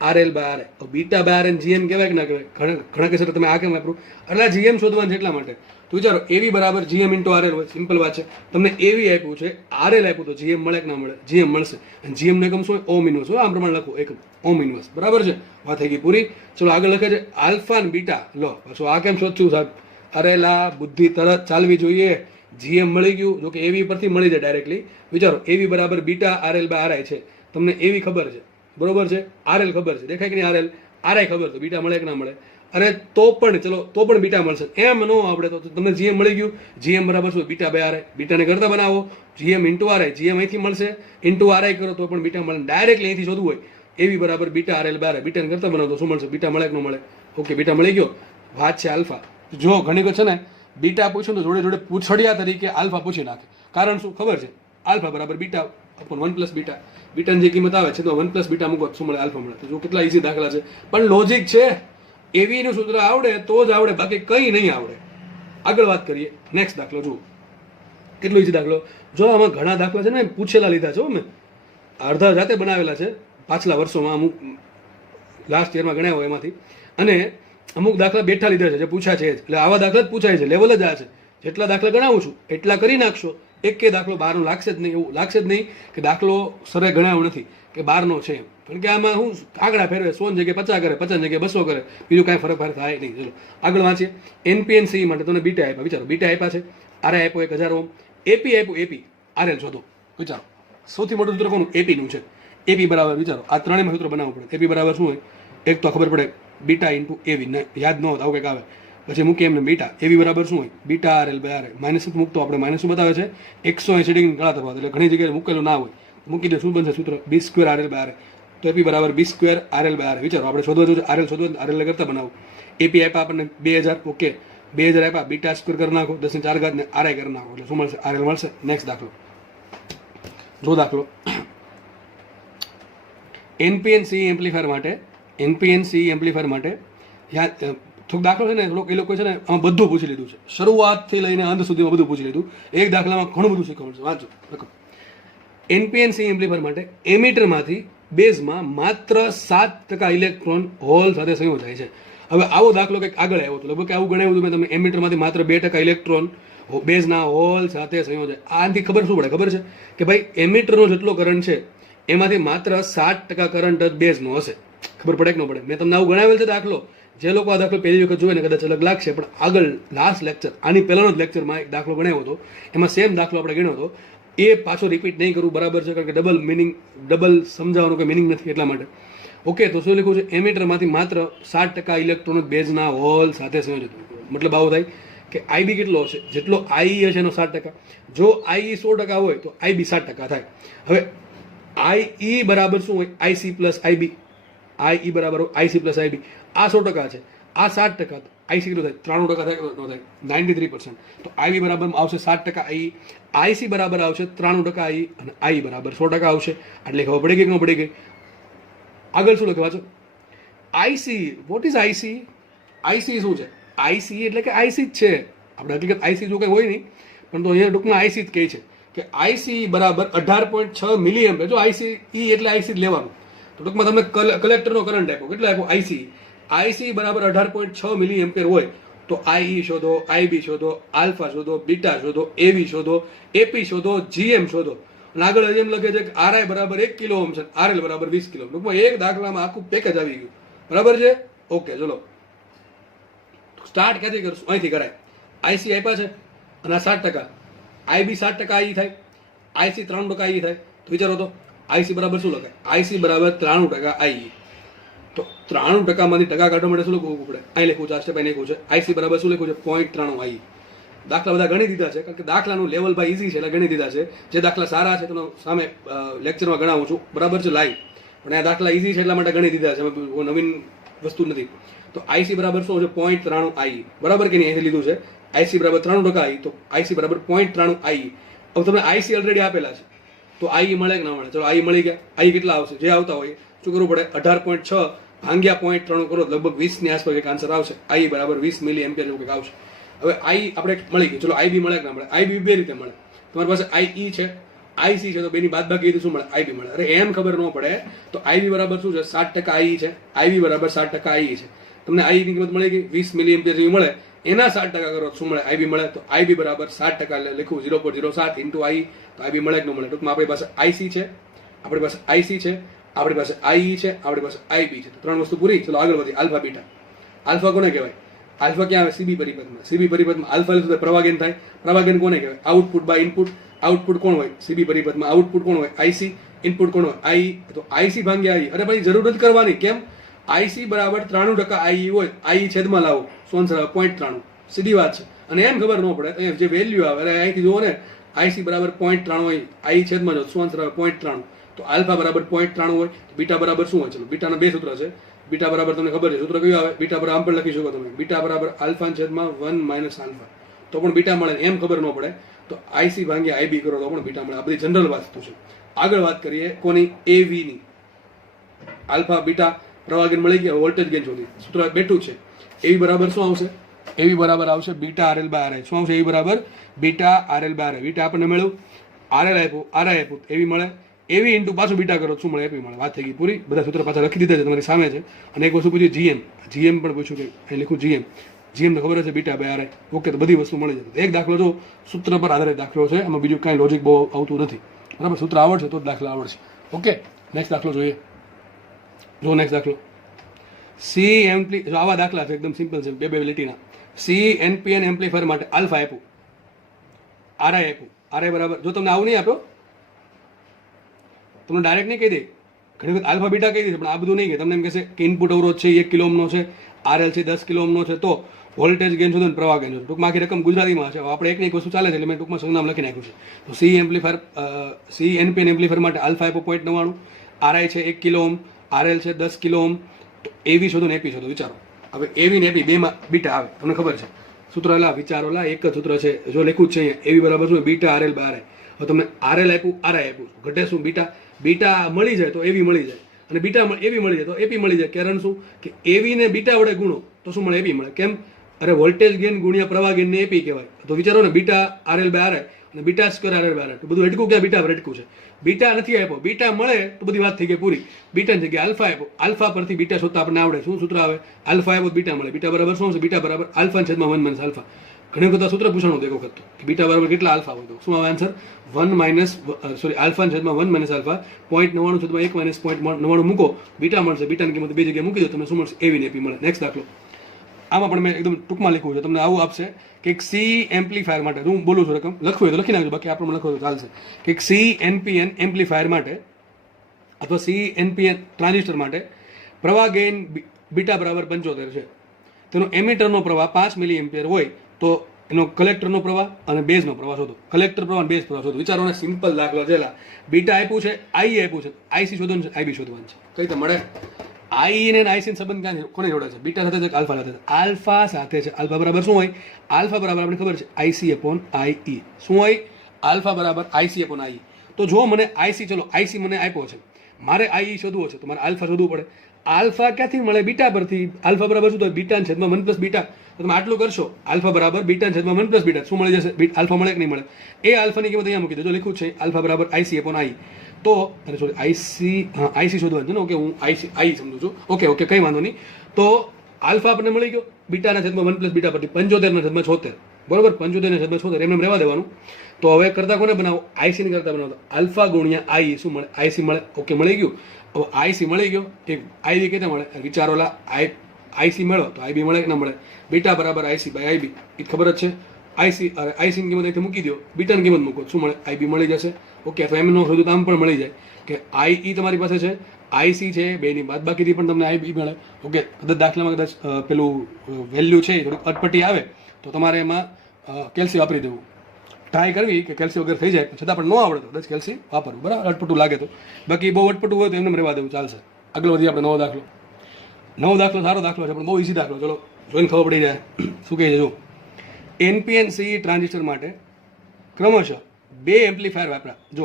RL by RI. તો બીટા બાય આરએન જીએમ કહેવાય કે ના કહેવાય? ઘણા કહેશે તમે આ કેમ વાપરું? એટલે જીએમ શોધવાનું છે એટલા માટે. તો વિચારો એવી બરાબર જીએમ ઇન્ટુ આરએલ હોય. સિમ્પલ વાત છે. તમને એવી આપ્યું છે, આરએલ આપ્યું, તો જીએમ મળે કે ના મળે? જીએમ મળશે. અને જીએમ નો એકમ શું હોય? ઓમ ઇન્વર્સ હોય. આમ પ્રમાણે લખો, એકમ ઓમ ઇન્વર્સ. બરાબર છે. વાત થઈ ગઈ પૂરી. ચલો આગળ લખે છે આલ્ફા અને બીટા. લો પાછું આ કેમ શોધશું સાહેબ? અરે લા, બુદ્ધિ તરત ચાલવી જોઈએ. જીએમ મળી ગયું. જો કે એવી પરથી મળી જાય ડાયરેક્ટલી. વિચારો એવી બરાબર બીટા આરએલ બાય આરઆઈ છે. તમને એવી ખબર છે, બરોબર છે. આરએલ ખબર છે, દેખાય કે નહીં? આરઆઈ ખબર, તો બીટા મળે કે ના મળે? અને તો પણ બીટા મળશે. એમ ન આવડે તો તમને જીએમ મળી ગયું. જીએમ બરાબર શું? Beta by RI. બીટાને કરતા બનાવો, જીએમ ઇન્ટુ આરઆઈ. જીએમ અહીંથી મળશે, ઇન્ટુ આરઆઈ કરો તો પણ બીટા મળે. ડાયરેક્ટલી અહીંથી શોધવું હોય એવી બરાબર બીટા આરએલ બાય આરઆઈ. બીટાને કરતા બનાવો તો શું મળશે? બીટા મળે કે ન મળે? ઓકે, બીટા મળી ગયો. વાત છે આલ્ફા. જો ઘણી વખત છે ને બીટા પૂછ્યું તો જોડે પૂછડિયા તરીકે આલ્ફા પૂછી નાખે. કારણ શું ખબર છે? આલ્ફા બરાબર બીટા અપોન 1 પ્લસ બીટા. બીટાની જે કિંમત આવે છે તો 1 પ્લસ બીટા મૂકો શું મળે? આલ્ફા મળે. તો જો કેટલા ઇઝી દાખલા છે, પણ લોજિક છે. એવીનું સૂત્ર આવડે તો જ આવડે, બાકી કંઈ નહીં આવડે. આગળ વાત કરીએ. નેક્સ્ટ દાખલો જુઓ. કેટલો ઇઝી દાખલો. જો આમાં ઘણા દાખલા છે ને પૂછેલા લીધા છે. મેં અડધા જાતે બનાવેલા છે પાછલા વર્ષોમાં, અમુક લાસ્ટ યરમાં ગણ્યા હોય એમાંથી. અને અમુક દાખલા બેઠા લીધા છે જે પૂછ્યા છે. એટલે આવા દાખલા જ પૂછાય છે. લેવલ જ આ છે. જેટલા દાખલા ગણાવું છું એટલા કરી નાખશો. એક કે દાખલો બહારનો લાગશે જ નહીં. એવું લાગશે જ નહીં કે દાખલો સરે ગણાવ્યો નથી કે બહારનો છે એમ. કારણ કે આમાં હું આંકડા ફેરવે, 100 જગ્યાએ 50 કરે, 50 જગ્યાએ 200 કરે, બીજું કાંઈ ફરક થાય નહીં. ચલો આગળ વાંચીએ. એનપીએનસી માટે તમને બીટા આપ્યા. વિચારો બીટા આપ્યા છે, આરઆઈ આપ્યો 1000 ઓહમ, એપી આપ્યું, એપી આરએલ શોધો. વિચારો સૌથી મોટું સૂત્ર કોનું? એપીનું છે. એપી બરાબર વિચારો આ ત્રણેયમાં સૂત્ર બનાવવું પડે. એપી બરાબર શું હોય? એક તો ખબર પડે બીટા ઇન્ટુ એવી, યાદ ન હોત આવું કંઈક આવે. પછી મૂકીએ એમને બીટા. એવી બરાબર શું હોય? Beta RL by RI. Minus મૂકતો આપણે માઇનસ શું બતાવે છે? 180 ડિગ્રી ગળા તફાવત. એટલે ઘણી જગ્યાએ મૂકેલું ના હોય. મૂકી દે શું બનશે સૂત્ર? બી સ્ક્વેર આરએલ બાય આરઆઈ. તો એપી બરાબર બી સ્ક્વેર આરએલ બાય આરઆઈ. વિચારો આપણે શોધવા જોઈએ આરએલ શોધવા, આરએલ કરતા બનાવો. એપી આપ્યા આપણને 2000. ઓકે, 2000 આપ્યા. બીટા સ્ક્વેર કરી નાખો 10⁴ ને આરઆઈ કરી નાખો એટલે શું મળશે? આરએલ મળશે. નેક્સ્ટ દાખલો જો. દાખલો એનપીએનસી એમ્પ્લીફાયર માટે યાદ થોડોક દાખલો છે ને થોડોક એ લોકો છે ને આમાં બધું પૂછી લીધું છે, શરૂઆતથી લઈને અંત સુધીમાં બધું પૂછી લીધું. એક દાખલામાં ઘણું બધું શીખવાનું છે. વાંચો લખો. NPN-C એમ્પ્લીફાયર માટે એમીટરમાંથી બેઝમાં માત્ર 7% ઇલેક્ટ્રોન હોલ સાથે સંયોગ થાય છે. હવે આવો દાખલો કંઈક આગળ આવ્યો હતો, લગભગ આવું ગણાવ્યું હતું મેં તમને. એમીટરમાંથી માત્ર 2% ઇલેક્ટ્રોન બેઝના હોલ સાથે સંયોગ થાય. આનાથી ખબર શું પડે? ખબર છે કે ભાઈ એમીટરનો જેટલો કરંટ છે એમાંથી માત્ર 7% કરંટ જ બેઝનો હશે. ખબર પડે કે ન પડે? મેં તમને આવું ગણાવેલ છે દાખલો. જે લોકો આ દાખલો પહેલી વખત જોવે ને કદાચ અલગ લાગશે, પણ આગળ લાસ્ટ લેક્ચર, આની પહેલાનો જ લેક્ચરમાં એક દાખલો ગણાવ્યો હતો, એમાં સેમ દાખલો આપણે ગણ્યો હતો. એ પાછો રિપીટ નહીં કરવું બરાબર છે, કારણ કે ડબલ સમજાવવાનું કોઈ મિનિંગ નથી એટલા માટે. ઓકે, તો શું લખ્યું છે? એમીટરમાંથી માત્ર 7% ઇલેક્ટ્રોન બેઝના હોલ સાથે સંયોજિત. મતલબ આવો થાય કે આઈબી કેટલો હશે? જેટલો આઈ હશે એનો 7%. જો આઈ 100% હોય તો આઈબી 7% થાય. હવે આઈ બરાબર શું હોય? IC plus IB. આઈ બરાબર આઈસી પ્લસ આઈબી. આ 100% છે, આ 7%. આઈસી કેટલું થાય? 93% થાય કે ન થાય? 93%. તો આઈબી બરાબર આવશે 7% આઈ, આઈસી બરાબર આવશે 93% આઈ, અને આઈ બરાબર 100% આવશે. એટલે ખબર પડી ગઈ કે ન પડી ગઈ? આગળ શું લખે વાંચો. IC, what is IC? IC શું છે? આઈસી એટલે કે આઈસી જ છે. આપણે હકીકત આઈસી જો કંઈ હોય નહીં, પણ તો અહીંયા ટૂંકમાં આઈસી જ કહે છે કે આઈસી બરાબર 18.6 મિલીએમ્પિયર. જો આઈસી એટલે આઈસી જ લેવાનું. તો ટૂંકમાં તમને કલેક્ટરનો કરંટ આપ્યો. કેટલો આપ્યો? આઈસી. આઈસી બરાબર 18.6 મિલીએમ્પિયર હોય તો આઈ શોધો, આઈબી શોધો, આલ્ફા શોધો, બીટા શોધો, એવી શોધો, એપી શોધો, જીએમ શોધો. અને આગળ એમ લખે છે કે આરઆઈ બરાબર 1 કિલો ઓહ્મ છે, આરએલ બરાબર 20 કિલો. ટૂંકમાં એક દાખલામાં આખું પેકેજ આવી ગયું. બરાબર છે? ઓકે, ચલો સ્ટાર્ટ ક્યાંથી કરશું? અહીંથી કરાય. આઈસી આપ્યા છે અને 7%. આઈબી 7% આઈ થાય, આઈસી 93% આઈ થાય. તો વિચારો તો આઈસી બરાબર શું લખાય? આઈસી બરાબર 93% આઈ. તો 93% માંથી ટકા કાઢવા માટે શું લખવું પડે? અહીં લખવું છે, આ સ્ટેપ અહીં લખવું છે. આઈસી બરાબર શું લખવું છે? 0.93 આઈ. દાખલા બધા ગણી દીધા છે, કારણ કે દાખલાનું લેવલ ભાઈ ઇઝી છે એટલે ગણી દીધા છે. જે દાખલા સારા છે તેનો સામે લેક્ચરમાં ગણાવું છું, બરાબર છે, લાઈવ. પણ આ દાખલા ઇઝી છે એટલા માટે ગણી દીધા છે, નવીન વસ્તુ નથી. તો આઈસી બરાબર શું છે? 0.93 આઈ. બરાબર કે નહીં? અહીંથી લીધું છે. આઈસી બરાબર 93% આઈ, તો આઈસી બરાબર 0.93 આઈ. હવે તમને આઈસી ઓલરેડી આપેલા છે, તો આઈ મળે કે ના મળે? ચલો આઈ મળી ગયા. આઈ કેટલા આવશે? જે આવતા હોય શું કરવું પડે? 18.6 ભાગ્યા 0.93 કરો, લગભગ 20 ની આસપાસ એક આન્સર આવશે. આઈ બરાબર 20 મિલી એમ્પિયર જેવું કંઈક આવશે. હવે આઈ આપણે મળી ગયું. ચલો આઈબી મળે કે ના મળે? આઈબી બે રીતે મળે. તમારી પાસે આઈ છે, આઈસી છે, તો બેની બાદબાકી શું મળે? આઈબી મળે. અરે એમ ખબર ન પડે તો આઈબી બરાબર શું છે? 7% આઈ છે, આઈબી બરાબર 7% આઈ છે. તમને આઈ ની કિંમત મળી ગઈ 20 મિલી એમ્પિયર જેવી મળે. એના 7% કરો શું મળે? આઈબી મળે. તો આઈબી બરાબર 7% લખવું 0.07 ઇન્ટુ આઈ. તો આઈબી મળે કે ન મળે? ટૂંકમાં આપણી પાસે આઈસી છે, આપણી પાસે આઈસી છે, આપણી પાસે આઈ છે, આપણી પાસે આઈબી છે. તો ત્રણ વસ્તુ પૂરી. ચલો આગળ વધી. Alpha beta. આલ્ફા કોને કહેવાય? આલ્ફા ક્યાં આવે? સીબી પરિપથમાં. સીબી પરિપથમાં આલ્ફા લીધું તો પ્રવાહગેન થાય. પ્રવાહગેન કોને કહેવાય? Output by input. આઉટપુટ કોણ હોય? સીબી પરિપથમાં આઉટપુટ કોણ હોય? આઈસી. ઇનપુટ કોણ હોય? આઈ. તો આઈસી ભાગ્યા આઈ. અરે ભાઈ જરૂર નથી કરવાની. કેમ? આઈસી બરાબર 93% આઈ હોય, આઈ છેદમાં લાવો, શું આન્સર આવે? 0.93. સીધી વાત છે. અને એમ ખબર ન પડે અહીંયા જે વેલ્યુ આવે, અરે અહીંથી જુઓ ને, આઈસી બરાબર 0.93 હોય, આઈ છેદમાં જો, શું આન્સર આવે? 0.93. તો આલ્ફા બરાબર 0.93 હોય, બીટા બરાબર શું હોય? ચલો બીટાના બે સૂત્ર છે. બીટા બરાબર તમને ખબર છે સૂત્ર કયું આવે? બીટા બરાબર આમ પણ લખી શકો તમે. બીટા બરાબર આલ્ફા છેદમાં 1 માઇનસ આલ્ફા. તો પણ બીટા મળે. એમ ખબર ન પડે તો આઈસી ભાગ્યા આઈબી કરો તો પણ બીટા મળે. આ બધી જનરલ વસ્તુ છે. આગળ વાત કરીએ કોની? એવી ની. આલ્ફા બીટા પ્રવાહ મળી ગયા, વોલ્ટેજ ગેઇન શોધી. સૂત્ર બેઠું છે. એવી બરાબર શું આવશે? એવી બરાબર આવશે બીટા આરએલ બાય આરઆઈ. શું આવશે? એવી બરાબર beta RL by RI. Beta આપણને મળ્યું, આરએલ આપ્યું, આરઆઈ આપ્યું, એવી મળે. એવી ઇન્ટુ પાછું બીટા કરો શું મળે? એપી મળે. વાત થઈ ગઈ પૂરી. બધા સૂત્ર પાછા લખી દીધા છે, તમારી સામે છે. અને એક વસ્તુ પૂછ્યું જીએમ. જીએમ પણ પૂછ્યું કે અહીં લખું જીએમ. જીએમ તો ખબર છે બીટા બાય આરઆઈ. ઓકે, તો બધી વસ્તુ મળી જશે. એક દાખલો જો સૂત્ર પર આધારિત દાખલો છે, એમાં બીજું કાંઈ લોજિક બહુ આવતું નથી. બરાબર? સૂત્ર આવડશે તો જ દાખલા આવડશે. ઓકે, નેક્સ્ટ દાખલો જોઈએ. જો નેક્સ્ટ દાખલો. સી એમ્પ્લી, જો આવા દાખલા છે એકદમ સિમ્પલ છે, બે લીટીના. સી એનપીએન એમ્પ્લીફાયર માટે આલ્ફા આપ્યું, આરઆઈ આપ્યું. આરઆઈ બરાબર, જો તમને આવું નહીં આપ્યો, તમને ડાયરેક્ટ નહીં કહી દે, ઘણી વખત આલ્ફા બીટા કહી દે, પણ આ બધું નહીં કહે. તમને એમ કહેશે કે ઇનપુટ અવરોધ છે 1 કિલો ઓહ્મનો છે, આરએલ છે 10 કિલો ઓહ્મનો છે, તો વોલ્ટેજ ગેઇન શોધો ને પ્રવાહ ગેઇન શોધો. ટૂંકમાં આખી રકમ ગુજરાતીમાં છે. આપણે એકની એક વસ્તુ ચાલે છે એટલે મેં ટૂંકમાં સંજ્ઞામ લખી નાખ્યું છે. તો C amplifier, C NPN amplifier માટે આલ્ફા આપ્યો 0.99, આરઆઈ છે 1 કિલો ઓહ્મ, આરએલ છે 10 કિલો ઓહ્મ. તો એવી શોધો ને એપી શોધો. વિચારો હવે એવી ને એપી બેમાં બીટા આવે, તમને ખબર છે સૂત્ર. એલા વિચારો, લા એક જ સૂત્ર છે. જો લખ્યું જ છે અહીંયા એવી બરાબર શું? Beta RL by RI. હવે તમને આરએલ આપ્યું, આરઆઈ આપ્યું, ઘટે શું? બીટા. બીટા મળી જાય તો એવી મળી જાય, અને બીટા એવી મળી જાય તો એપી મળી જાય. કારણ શું? કે એવી ને બીટા વડે ગુણો તો શું મળે? એપી મળે. કેમ? અરે વોલ્ટેજ ગેઇન ગુણ્યા પ્રવાહ ગેઇનને એપી કહેવાય. તો વિચારો ને, બીટા RL બાય RI અને beta square RL by RI, તો બધું હટકું ક્યાં? બીટા પર હટકું છે. બીટા નથી આપ્યો, બીટા મળે તો બધી વાત થઈ ગઈ પૂરી. બીટાની જગ્યાએ આલ્ફા આપ્યો, આલ્ફા પરથી બીટા શોધતા આપણને આવડે. શું સૂત્ર આવે? આલ્ફા આપ્યો બીટા મળે. બીટા બરાબર શું છે? બીટા બરાબર આલ્ફા છેદમાં 1 માઇનસ આલ્ફા. ઘણી વખત સૂત્ર પૂછવાનું એક વખત તો બીટા બરાબર કેટલા આલ્ફા હોય, તો શું આવે આન્સર? 1 માઇનસ આલ્ફા છેદમાં 1 માઇનસ આલ્ફા 0.99 છેદમાં 1 માઇનસ 0.99 મૂકો, બીટા મળશે. બીટાની કિંમત બે જગ્યાએ મૂકી દો, તમને શું મળશે? એવી ને એપી મળે. નેક્સ્ટ દાખલો. આમાં પણ મેં એકદમ ટૂંકમાં લખ્યું છે, તમને આવું આપશે કે એક સી એમ્પ્લીફાયર માટે, હું બોલું છું રકમ, લખવું હોય તો લખી નાખજો, બાકી આપણે લખવું તો ચાલશે, કે એક સી એનપીએન એમ્પ્લીફાયર માટે અથવા સી એનપીએન ટ્રાન્ઝિસ્ટર માટે પ્રવાહ ગેઇન બીટા બરાબર 75 છે. તેનો એમિટરનો પ્રવાહ 5 મિલી એમ્પિયર હોય તો એનો કલેક્ટરનો પ્રવાહ અને બેઝનો પ્રવાહ શોધો. કલેક્ટર પ્રવાહ અને બેઝ પ્રવાહ શોધો. વિચારો ને, સિમ્પલ દાખલો છે. બીટા આપ્યું છે, આઈ આપ્યું છે, આઈસી શોધવાનું છે, આઈબી શોધવાનું છે. કઈ રીતે મળે? આઈ ને આઈસી સંબંધ ક્યાં છે? કોને જોડે છે? બીટા સાથે છે, આલ્ફા સાથે છે. આલ્ફા સાથે છે. આલ્ફા બરાબર શું હોય? આલ્ફા બરાબર આપણે ખબર છે આઈસી અપોન આઈ. શું હોય? આલ્ફા બરાબર આઈસી અપોન આઈ. તો જો મને આઈસી, ચલો આઈસી મને આપ્યો છે, મારે આઈ શોધવો છે, તો મારે આલ્ફા શોધવું પડે. આલ્ફા ક્યાંથી મળે? બીટા પરથી. આલ્ફા બરાબર શું થાય? બીટા છેદમાં 1 પ્લસ બીટા. તો તમે આટલું કરશો, આલ્ફા બરાબર બીટા છેદમાં 1 પ્લસ બીટા. શું મળી જશે? આલ્ફા મળે કે નહીં મળે? એ આલ્ફાની કિંમત અહીંયા મૂકી દો. જો લખ્યું છે આલ્ફા બરાબર આઈસી અપોન આઈ, તો અરે સોરી આઈસી, હા આઈસી શોધવાનું છે ને. ઓકે, હું આઈ સમજુ છું. ઓકે, કંઈ વાંધો નહીં. તો આલ્ફા આપણને મળી ગયો બીટાના છેદમાં 1 પ્લસ બીટા પરથી 75 છેદમાં 76. બરોબર, 75 છેદમાં 76 એમને રહેવા દેવાનું. તો હવે કરતા કોને બનાવો? આઈસી ની કરતા બનાવો. આલ્ફા ગુણ્યા આઈ શું મળે? આઈસી મળે. ઓકે, મળી ગયું. હવે આઈસી મળી ગયો, એક આઈબી કેટલા મળે? વિચારોલા, આઈસી મળો તો આઈબી મળે કે ના મળે? બીટા બરાબર આઈસી બાય આઈબી, એ ખબર જ છે. આઈસી ની કિંમત અહીંથી મૂકી દો, બીટાની કિંમત મૂકો, શું મળે? આઈબી મળી જશે. ઓકે, તો એમનો શોધું તો આમ પણ મળી જાય કે આઈ તમારી પાસે છે, આઈસી છે, બેની બાદબાકીથી પણ તમને આઈબી મળે. ઓકે, કદાચ દાખલામાં કદાચ પેલું વેલ્યુ છે એ થોડીક અટપટી આવે તો તમારે એમાં કેલ્સી વાપરી દેવું. ટ્રાય કરવી કે કેલ્સી વગર થઈ જાય, છતાં પણ ન આવડે તો કદાચ કેલ્સી વાપરવું. બરાબર, અટપટું લાગે તો. બાકી બહુ અટપટું હોય તો એમને રહેવા દેવું, ચાલશે. આગળ વધીએ આપણે. નવો દાખલો સારો દાખલો છે, પણ બહુ ઇઝી દાખલો. ચલો જોઈને ખબર પડી જાય શું કહે છે. જો એનપીએનસી ટ્રાન્ઝિસ્ટર માટે ક્રમશઃ 2 એમ્પ્લીફાયર વાપરા. જો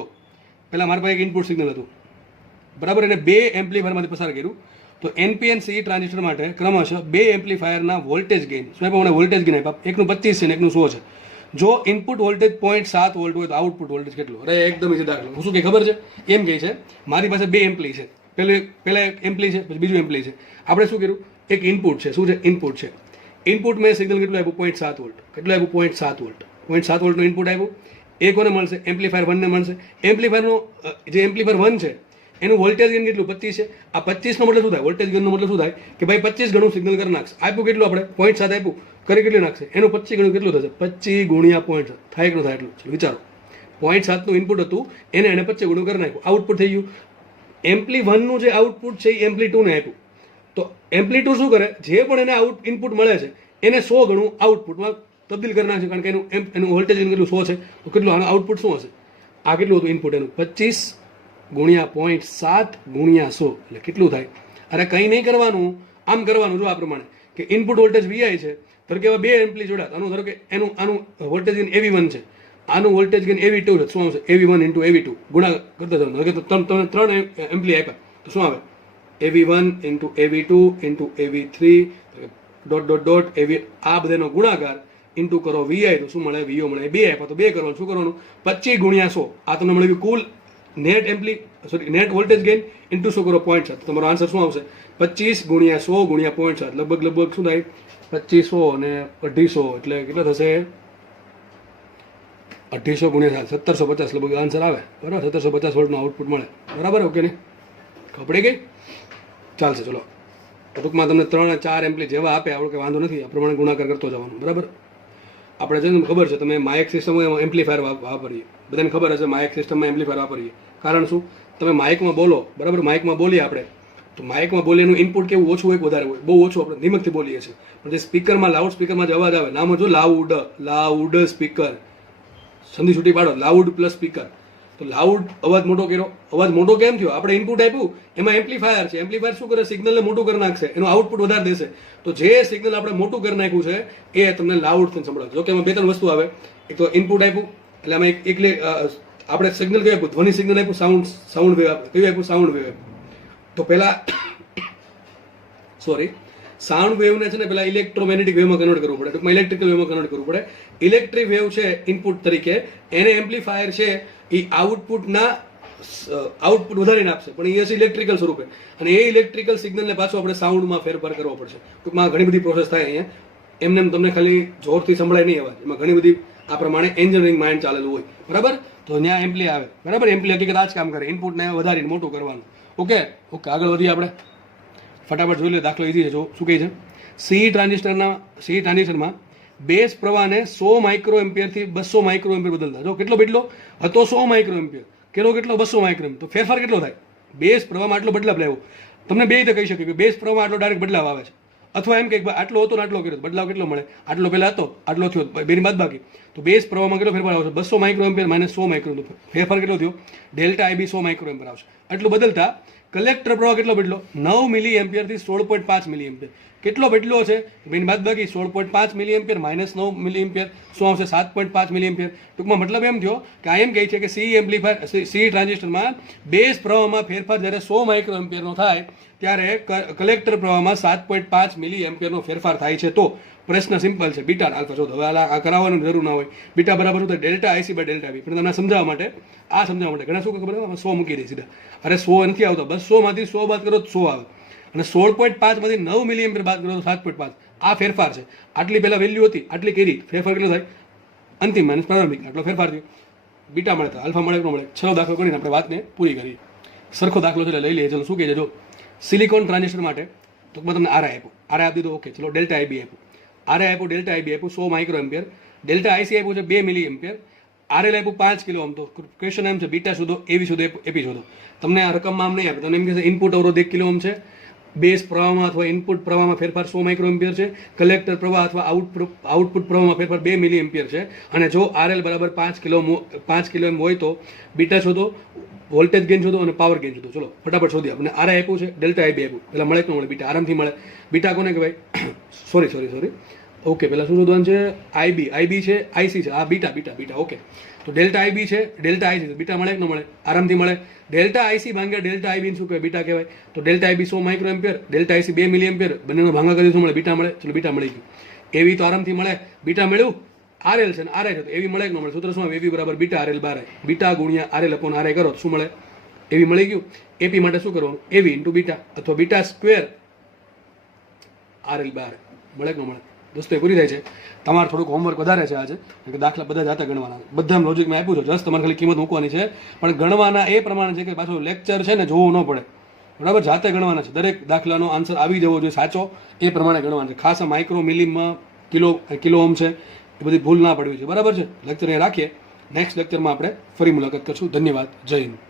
પહેલાં મારી પાસે એક ઇનપુટ સિગ્નલ હતું, બરાબર, એને 2 એમ્પ્લીફાયરમાંથી પસાર કર્યું. તો એનપીએનસી ટ્રાન્ઝિસ્ટર માટે ક્રમશઃ 2 એમ્પ્લીફાયરના વોલ્ટેજ ગેઇન, શું આપ્યા મને? વોલ્ટેજ ગેઇન આપ્યા. એકનું 25 છે ને એકનું 100 છે. જો ઇનપુટ વોલ્ટેજ 0.7 વોલ્ટ હોય તો આઉટપુટ વોલ્ટેજ કેટલું? અરે એકદમ ઇઝી દાખલો. હું શું કે ખબર છે? એમ કહે છે મારી પાસે 2 એમ્પ્લી છે, પહેલા એક એમ્પ્લી છે, પછી બીજું એમ્પ્લી છે. આપણે શું કર્યું? એક ઇનપુટ છે. શું છે? ઇનપુટ છે. ઇનપુટ મેં સિગ્નલ કેટલું આપ્યું? 0.7 વોલ્ટ. કેટલું આપ્યું? 0.7 વોલ્ટ. 0.7 વોલ્ટનું ઇનપુટ આપ્યું. એ કોને મળશે? એમ્પ્લીફાયર 1 ને મળશે. એમ્પ્લીફાયરનું જે એમ્પ્લીફાયર 1 છે એનું વોલ્ટેજ ગેઇન કેટલું? 25 છે. આ 25 નો મતલબ શું થાય? વોલ્ટેજ ગેઇનનો મતલબ શું થાય? કે ભાઈ 25 ગણું સિગ્નલ કરી નાખશે. આપ્યું કેટલું? આપણે 0.7 આપ્યું, કરી કેટલું નાખશે? એનું 25 ગણું કેટલું થશે? 25 ગુણ્યા 0.7 થાય કે ન થાય? એટલું છે. વિચારો, 0.7 નું ઇનપુટ હતું, એને 25 ગણું કરી નાખ્યું, આઉટપુટ થઈ ગયું. એમ્પ્લી 1 નું જે આઉટપુટ છે એ એમ્પ્લી 2 ને આપ્યું. તો એમ્પ્લી 2 શું કરે? જે પણ એને ઇનપુટ મળે છે એને 100 ગણું આઉટપુટમાં તબદીલ કરી નાખશે. કારણ કે એનું વોલ્ટેજ કેટલું? 100 છે. તો કેટલું આનું આઉટપુટ શું હશે? આ કેટલું હતું ઇનપુટ એનું? 25 ગુણ્યા 0.7 ગુણ્યા 100 એટલે કેટલું થાય? અરે કંઈ નહીં કરવાનું, આમ કરવાનું. જો આ પ્રમાણે કે ઇનપુટ વોલ્ટેજ વીઆઈ છે, ધારો કે એવા 2 એમ્પ્લી જોડ્યા, આનું ધારો કે આનું વોલ્ટેજ ગેઇન AV1 છે, આનું વોલ્ટેજ ગેઇન AV2 છે. શું આવશે? AV1 ઇન્ટુ AV2 ગુણા કરતા જવાનું. કે તમે 3 એમ્પ્લી આપ્યા તો શું આવે? AV1 into AV2 into AV3 dot dot dot AV, આ બધાનો ગુણાકાર ઇન્ટુ કરો VI તો શું મળે? VO મળે. 2 આપ્યા તો 2 કરવાનું. શું કરવાનું? 25 ગુણ્યા 100. આ તમને મળ્યું કુલ નેટ વોલ્ટેજ ગેઇન ઇન્ટુ 100 કરો 0.7. તમારો આન્સર શું આવશે? 25 ગુણ્યા 100 ગુણ્યા 0.7 લગભગ શું થાય? 2500 અને 250 એટલે કેટલા થશે? 250 ગુણ્યા 1750 લગભગ આન્સર આવે. બરાબર, 1750 વોલ્ટનું આઉટપુટ મળે. બરાબર, ઓકે ને? ખબર પડી ગઈ? ચાલશે. ચલો ટૂંકમાં તમને 3-4 એમ્પ્લી જેવા આપે આપણે કે વાંધો નથી, આ પ્રમાણે ગુણાકાર કરતો જવાનું. બરાબર, આપણે છે ને ખબર છે, તમે માઇક સિસ્ટમમાં એમ્પ્લીફાયર વાપરીએ, બધાને ખબર હશે માઇક સિસ્ટમમાં એમ્પ્લીફાયર વાપરીએ. કારણ શું? તમે માઇકમાં બોલો, બરાબર, માઇકમાં બોલીએ આપણે, તો માઇકમાં બોલીએ એનું ઇનપુટ કેવું? ઓછું હોય કે વધારે હોય? બહુ ઓછું. આપણે ધીમકથી બોલીએ છીએ. પણ જે સ્પીકરમાં, લાઉડ સ્પીકરમાં જે અવાજ આવે, નામ જો લાઉડ સ્પીકર, સંધિ છૂટી પાડો, લાઉડ પ્લસ સ્પીકર. તો લાઉડ અવાજ મોટો કર્યો. અવાજ મોટો કેમ થયો? આપણે ઇનપુટ આપ્યું, એમાં એમ્પ્લીફાયર છે. એમ્પ્લીફાયર શું કરે? સિગ્નલને મોટું કરી નાખશે, એનું આઉટપુટ વધારે દેશે. તો જે સિગ્નલ આપણે મોટું કરી નાખ્યું છે એ તમને લાઉડ થી સંભળાવશે. જો કે એમાં 2-3 વસ્તુ આવે. એક તો ઇનપુટ આપ્યું એટલે આમાં એક આપણે સિગ્નલ કયું આપ્યું? ધ્વનિ સિગ્નલ આપ્યું, સાઉન્ડ વેવ આપ્યું. કયું આપ્યું? સાઉન્ડ વેવ આપ્યું. તો પહેલા સાઉન્ડ વેવને છે ને પેલા ઇલેક્ટ્રોમેગ્નેટિક વેવમાં કન્વર્ટ કરવું પડે, ટૂંકમાં ઇલેક્ટ્રિકલ વેવમાં કન્વર્ટ કરવું પડે. ઇલેક્ટ્રિક વેવ છે ઇનપુટ તરીકે, એને એમ્પ્લીફાયર છે એ આઉટપુટ વધારીને આપશે, પણ એ હશે ઇલેક્ટ્રિકલ સ્વરૂપે, અને એ ઇલેક્ટ્રિકલ સિગ્નલને પાછું આપણે સાઉન્ડમાં ફેરફાર કરવો પડશે. ટૂંકમાં ઘણી બધી પ્રોસેસ થાય અહીંયા. એમને તમને ખાલી જોરથી સંભળાય નહીં અવાજ, એમાં ઘણી બધી આ પ્રમાણે એન્જિનિયરિંગ માઇન્ડ ચાલેલું હોય, બરાબર. તો ત્યાં એમ્પ્લી આવે, બરાબર. એમ્પ્લી હકીકત આ જ કામ કરે, ઇનપુટને વધારીને મોટું કરવાનું. ઓકે, આગળ વધીએ આપણે, ફટાફટ જોઈ લે. દાખલો ઈઝી છે, જો શું કહે છે. સી ટ્રાન્ઝિસ્ટરમાં બેઝ પ્રવાહને 100 માઇક્રો એમ્પિયરથી 200 માઇક્રો એમ્પિયર બદલતા. જો કેટલો બદલો હતો, 100 માઇક્રો એમ્પિયર, કેટલો 200 માઇક્રો એમ્પિયર. તો ફેરફાર કેટલો થાય? બેઝ પ્રવાહમાં આટલો બદલાવ લેવો. તમને બે રીતે કહી શકીએ કે બેઝ પ્રવાહમાં આટલો ડાયરેક્ટ બદલાવ આવે છે, અથવા એમ કે આટલો હતો ને આટલો કર્યો, બદલાવ કેટલો મળે? આટલો પહેલા હતો, આટલો થયો, બેની બાદ બાકી. તો બેઝ પ્રવાહમાં કેટલો ફેરફાર આવશે? 200 micro ampere minus 100 micro ampere. ફેરફાર કેટલો થયો? ડેલ્ટા IB 100 માઇક્રો એમ્પિયર આવશે. આટલું બદલતા કલેક્ટર પ્રવાહ કેટલો બદલો? 9 મિલી એમ્પિયરથી 16.5 મિલી એમ્પિયર. કેટલો બદલો છે? બેની બાદ બાકી 16.5 મિલી એમ્પિયર માઇનસ 9 મિલી એમ્પિયર, શું આવશે? 7.5 મિલી એમ્પિયર. ટૂંકમાં મતલબ એમ થયો કે આ એમ કહે છે કે સી ટ્રાન્ઝિસ્ટરમાં બેઝ પ્રવાહમાં ફેરફાર જ્યારે 100 માઇક્રો એમ્પિયરનો થાય ત્યારે કલેક્ટર પ્રવાહમાં 7.5 મિલી એમ્પિયરનો ફેરફાર થાય છે. તો પ્રશ્ન સિમ્પલ છે, બીટા આલ્ફા શોધો. હવે આ કરાવવાની જરૂર ના હોય. બીટા બરાબર શું થાય? Delta IC by delta B. પણ તમને સમજાવવા માટે ઘણા શું ખબર આવે, 100 મૂકી દે સીધા. અરે 100 નથી આવતો, 200 માંથી 100 બાદ કરો તો 100 આવે, અને 16.5 માંથી 9 મિલી એમ્પિયર બાદ કરો તો 7.5. આ ફેરફાર છે. આટલી પહેલા વેલ્યુ હતી, આટલી કરી, ફેરફાર કેટલો થાય? અંતિમ માઇનસ પ્રારંભિક, આટલો ફેરફાર થયો. બીટા મળે તો આલ્ફા મળે, ન મળે. છેલ્લો દાખલો કરીને આપણે વાતને પૂરી કરીએ. સરખો દાખલો છે લઈ લઈએ. ચલો શું કહે છે. જો સિલિકોન ટ્રાન્ઝિસ્ટર માટે તો તમને આરઆઈ આપ્યું, આરઆઈ આપી દીધો. ઓકે, ચલો ડેલ્ટા IB આપ્યું, આરઆઈ આપ્યું, ડેલ્ટા IB આપ્યું 100 માઇક્રો એમ્પિયર, ડેલ્ટા IC આપ્યું છે 2 મિલી એમ્પિયર, RL આપ્યું 5 કિલો ઓહ્મ. તો ક્વેશ્ચન એમ છે બીટા શોધો, AB શોધો, AP શોધો. તમને આ રકમમાં આમ નહીં આપે, તમને એમ કહેશે ઇનપુટ અવરોધ 1 કિલો ઓહ્મ છે, બેઝ પ્રવાહમાં અથવા ઇનપુટ પ્રવાહમાં ફેરફાર 100 માઇક્રો એમ્પિયર છે, કલેક્ટર પ્રવાહ અથવા આઉટપુટ પ્રવાહમાં ફેરફાર 2 મિલી એમ્પિયર છે, અને જો RL બરાબર 5 કિલો એમ હોય તો બીટા શોધો, વોલ્ટેજ ગેઇન શોધો અને પાવર ગેઇન શોધો. ચલો ફટાફટ શોધીએ. આપણે આરઆઈ આપ્યું છે, ડેલ્ટા IB આપ્યું. પહેલાં મળે કે ન મળે? બીટા આરામથી મળે. બીટા કોને કહેવાય? સોરી. ઓકે, પહેલાં શું શોધવાનું છે? IB છે, IC છે, આ બીટા. ઓકે, તો ડેલ્ટા IB છે, ડેલ્ટા IC છે, બીટા મળે કે ન મળે? આરામથી મળે. ડેલ્ટા IC ભાંગ્યા ડેલ્ટા IB શું કહેવાય? બીટા કહેવાય. તો delta IB 100 micro ampere, delta IC 2 મિલી એમ્પિયર, બંનેનો ભાંગા કરી શું મળે? બીટા મળે. ચલો બીટા મળી ગયું. એવી તો આરામથી મળે. બીટા મળ્યું. RL છે ને RI છે, તો એવી મળે કે ન મળે? સૂત્ર શું આવે? AB બરાબર બીટા RL બાર. બીટા ગુણ્યા RL અપોન RI કરો શું મળે? એવી મળી ગયું. AP માટે શું કરવાનું? AB ઇન્ટુ બીટા, અથવા બીટા સ્ક્વેર RL બાર. મળે કે ન મળે? દોસ્તો એ પૂરી થાય છે. તમારે થોડુંક હોમવર્ક વધારે છે આજે, કે દાખલા બધા જાતે ગણવાના. બધા લોજિક મેં આપ્યું છે, જસ્ટ તમારે ખાલી કિંમત મૂકવાની છે. પણ ગણવાના એ પ્રમાણે છે કે પાછું લેક્ચર છે ને જોવું ન પડે, બરાબર. જાતે ગણવાના છે. દરેક દાખલાનો આન્સર આવી જવો જોઈએ સાચો, એ પ્રમાણે ગણવાના છે. ખાસ માઇક્રો મિલીમાં કિલો ઓહ્મ છે, એ બધી ભૂલ ના પડવી છે, બરાબર છે. લેક્ચર એ રાખીએ. નેક્સ્ટ લેક્ચરમાં આપણે ફરી મુલાકાત કરશું. ધન્યવાદ. જય હિન્દ.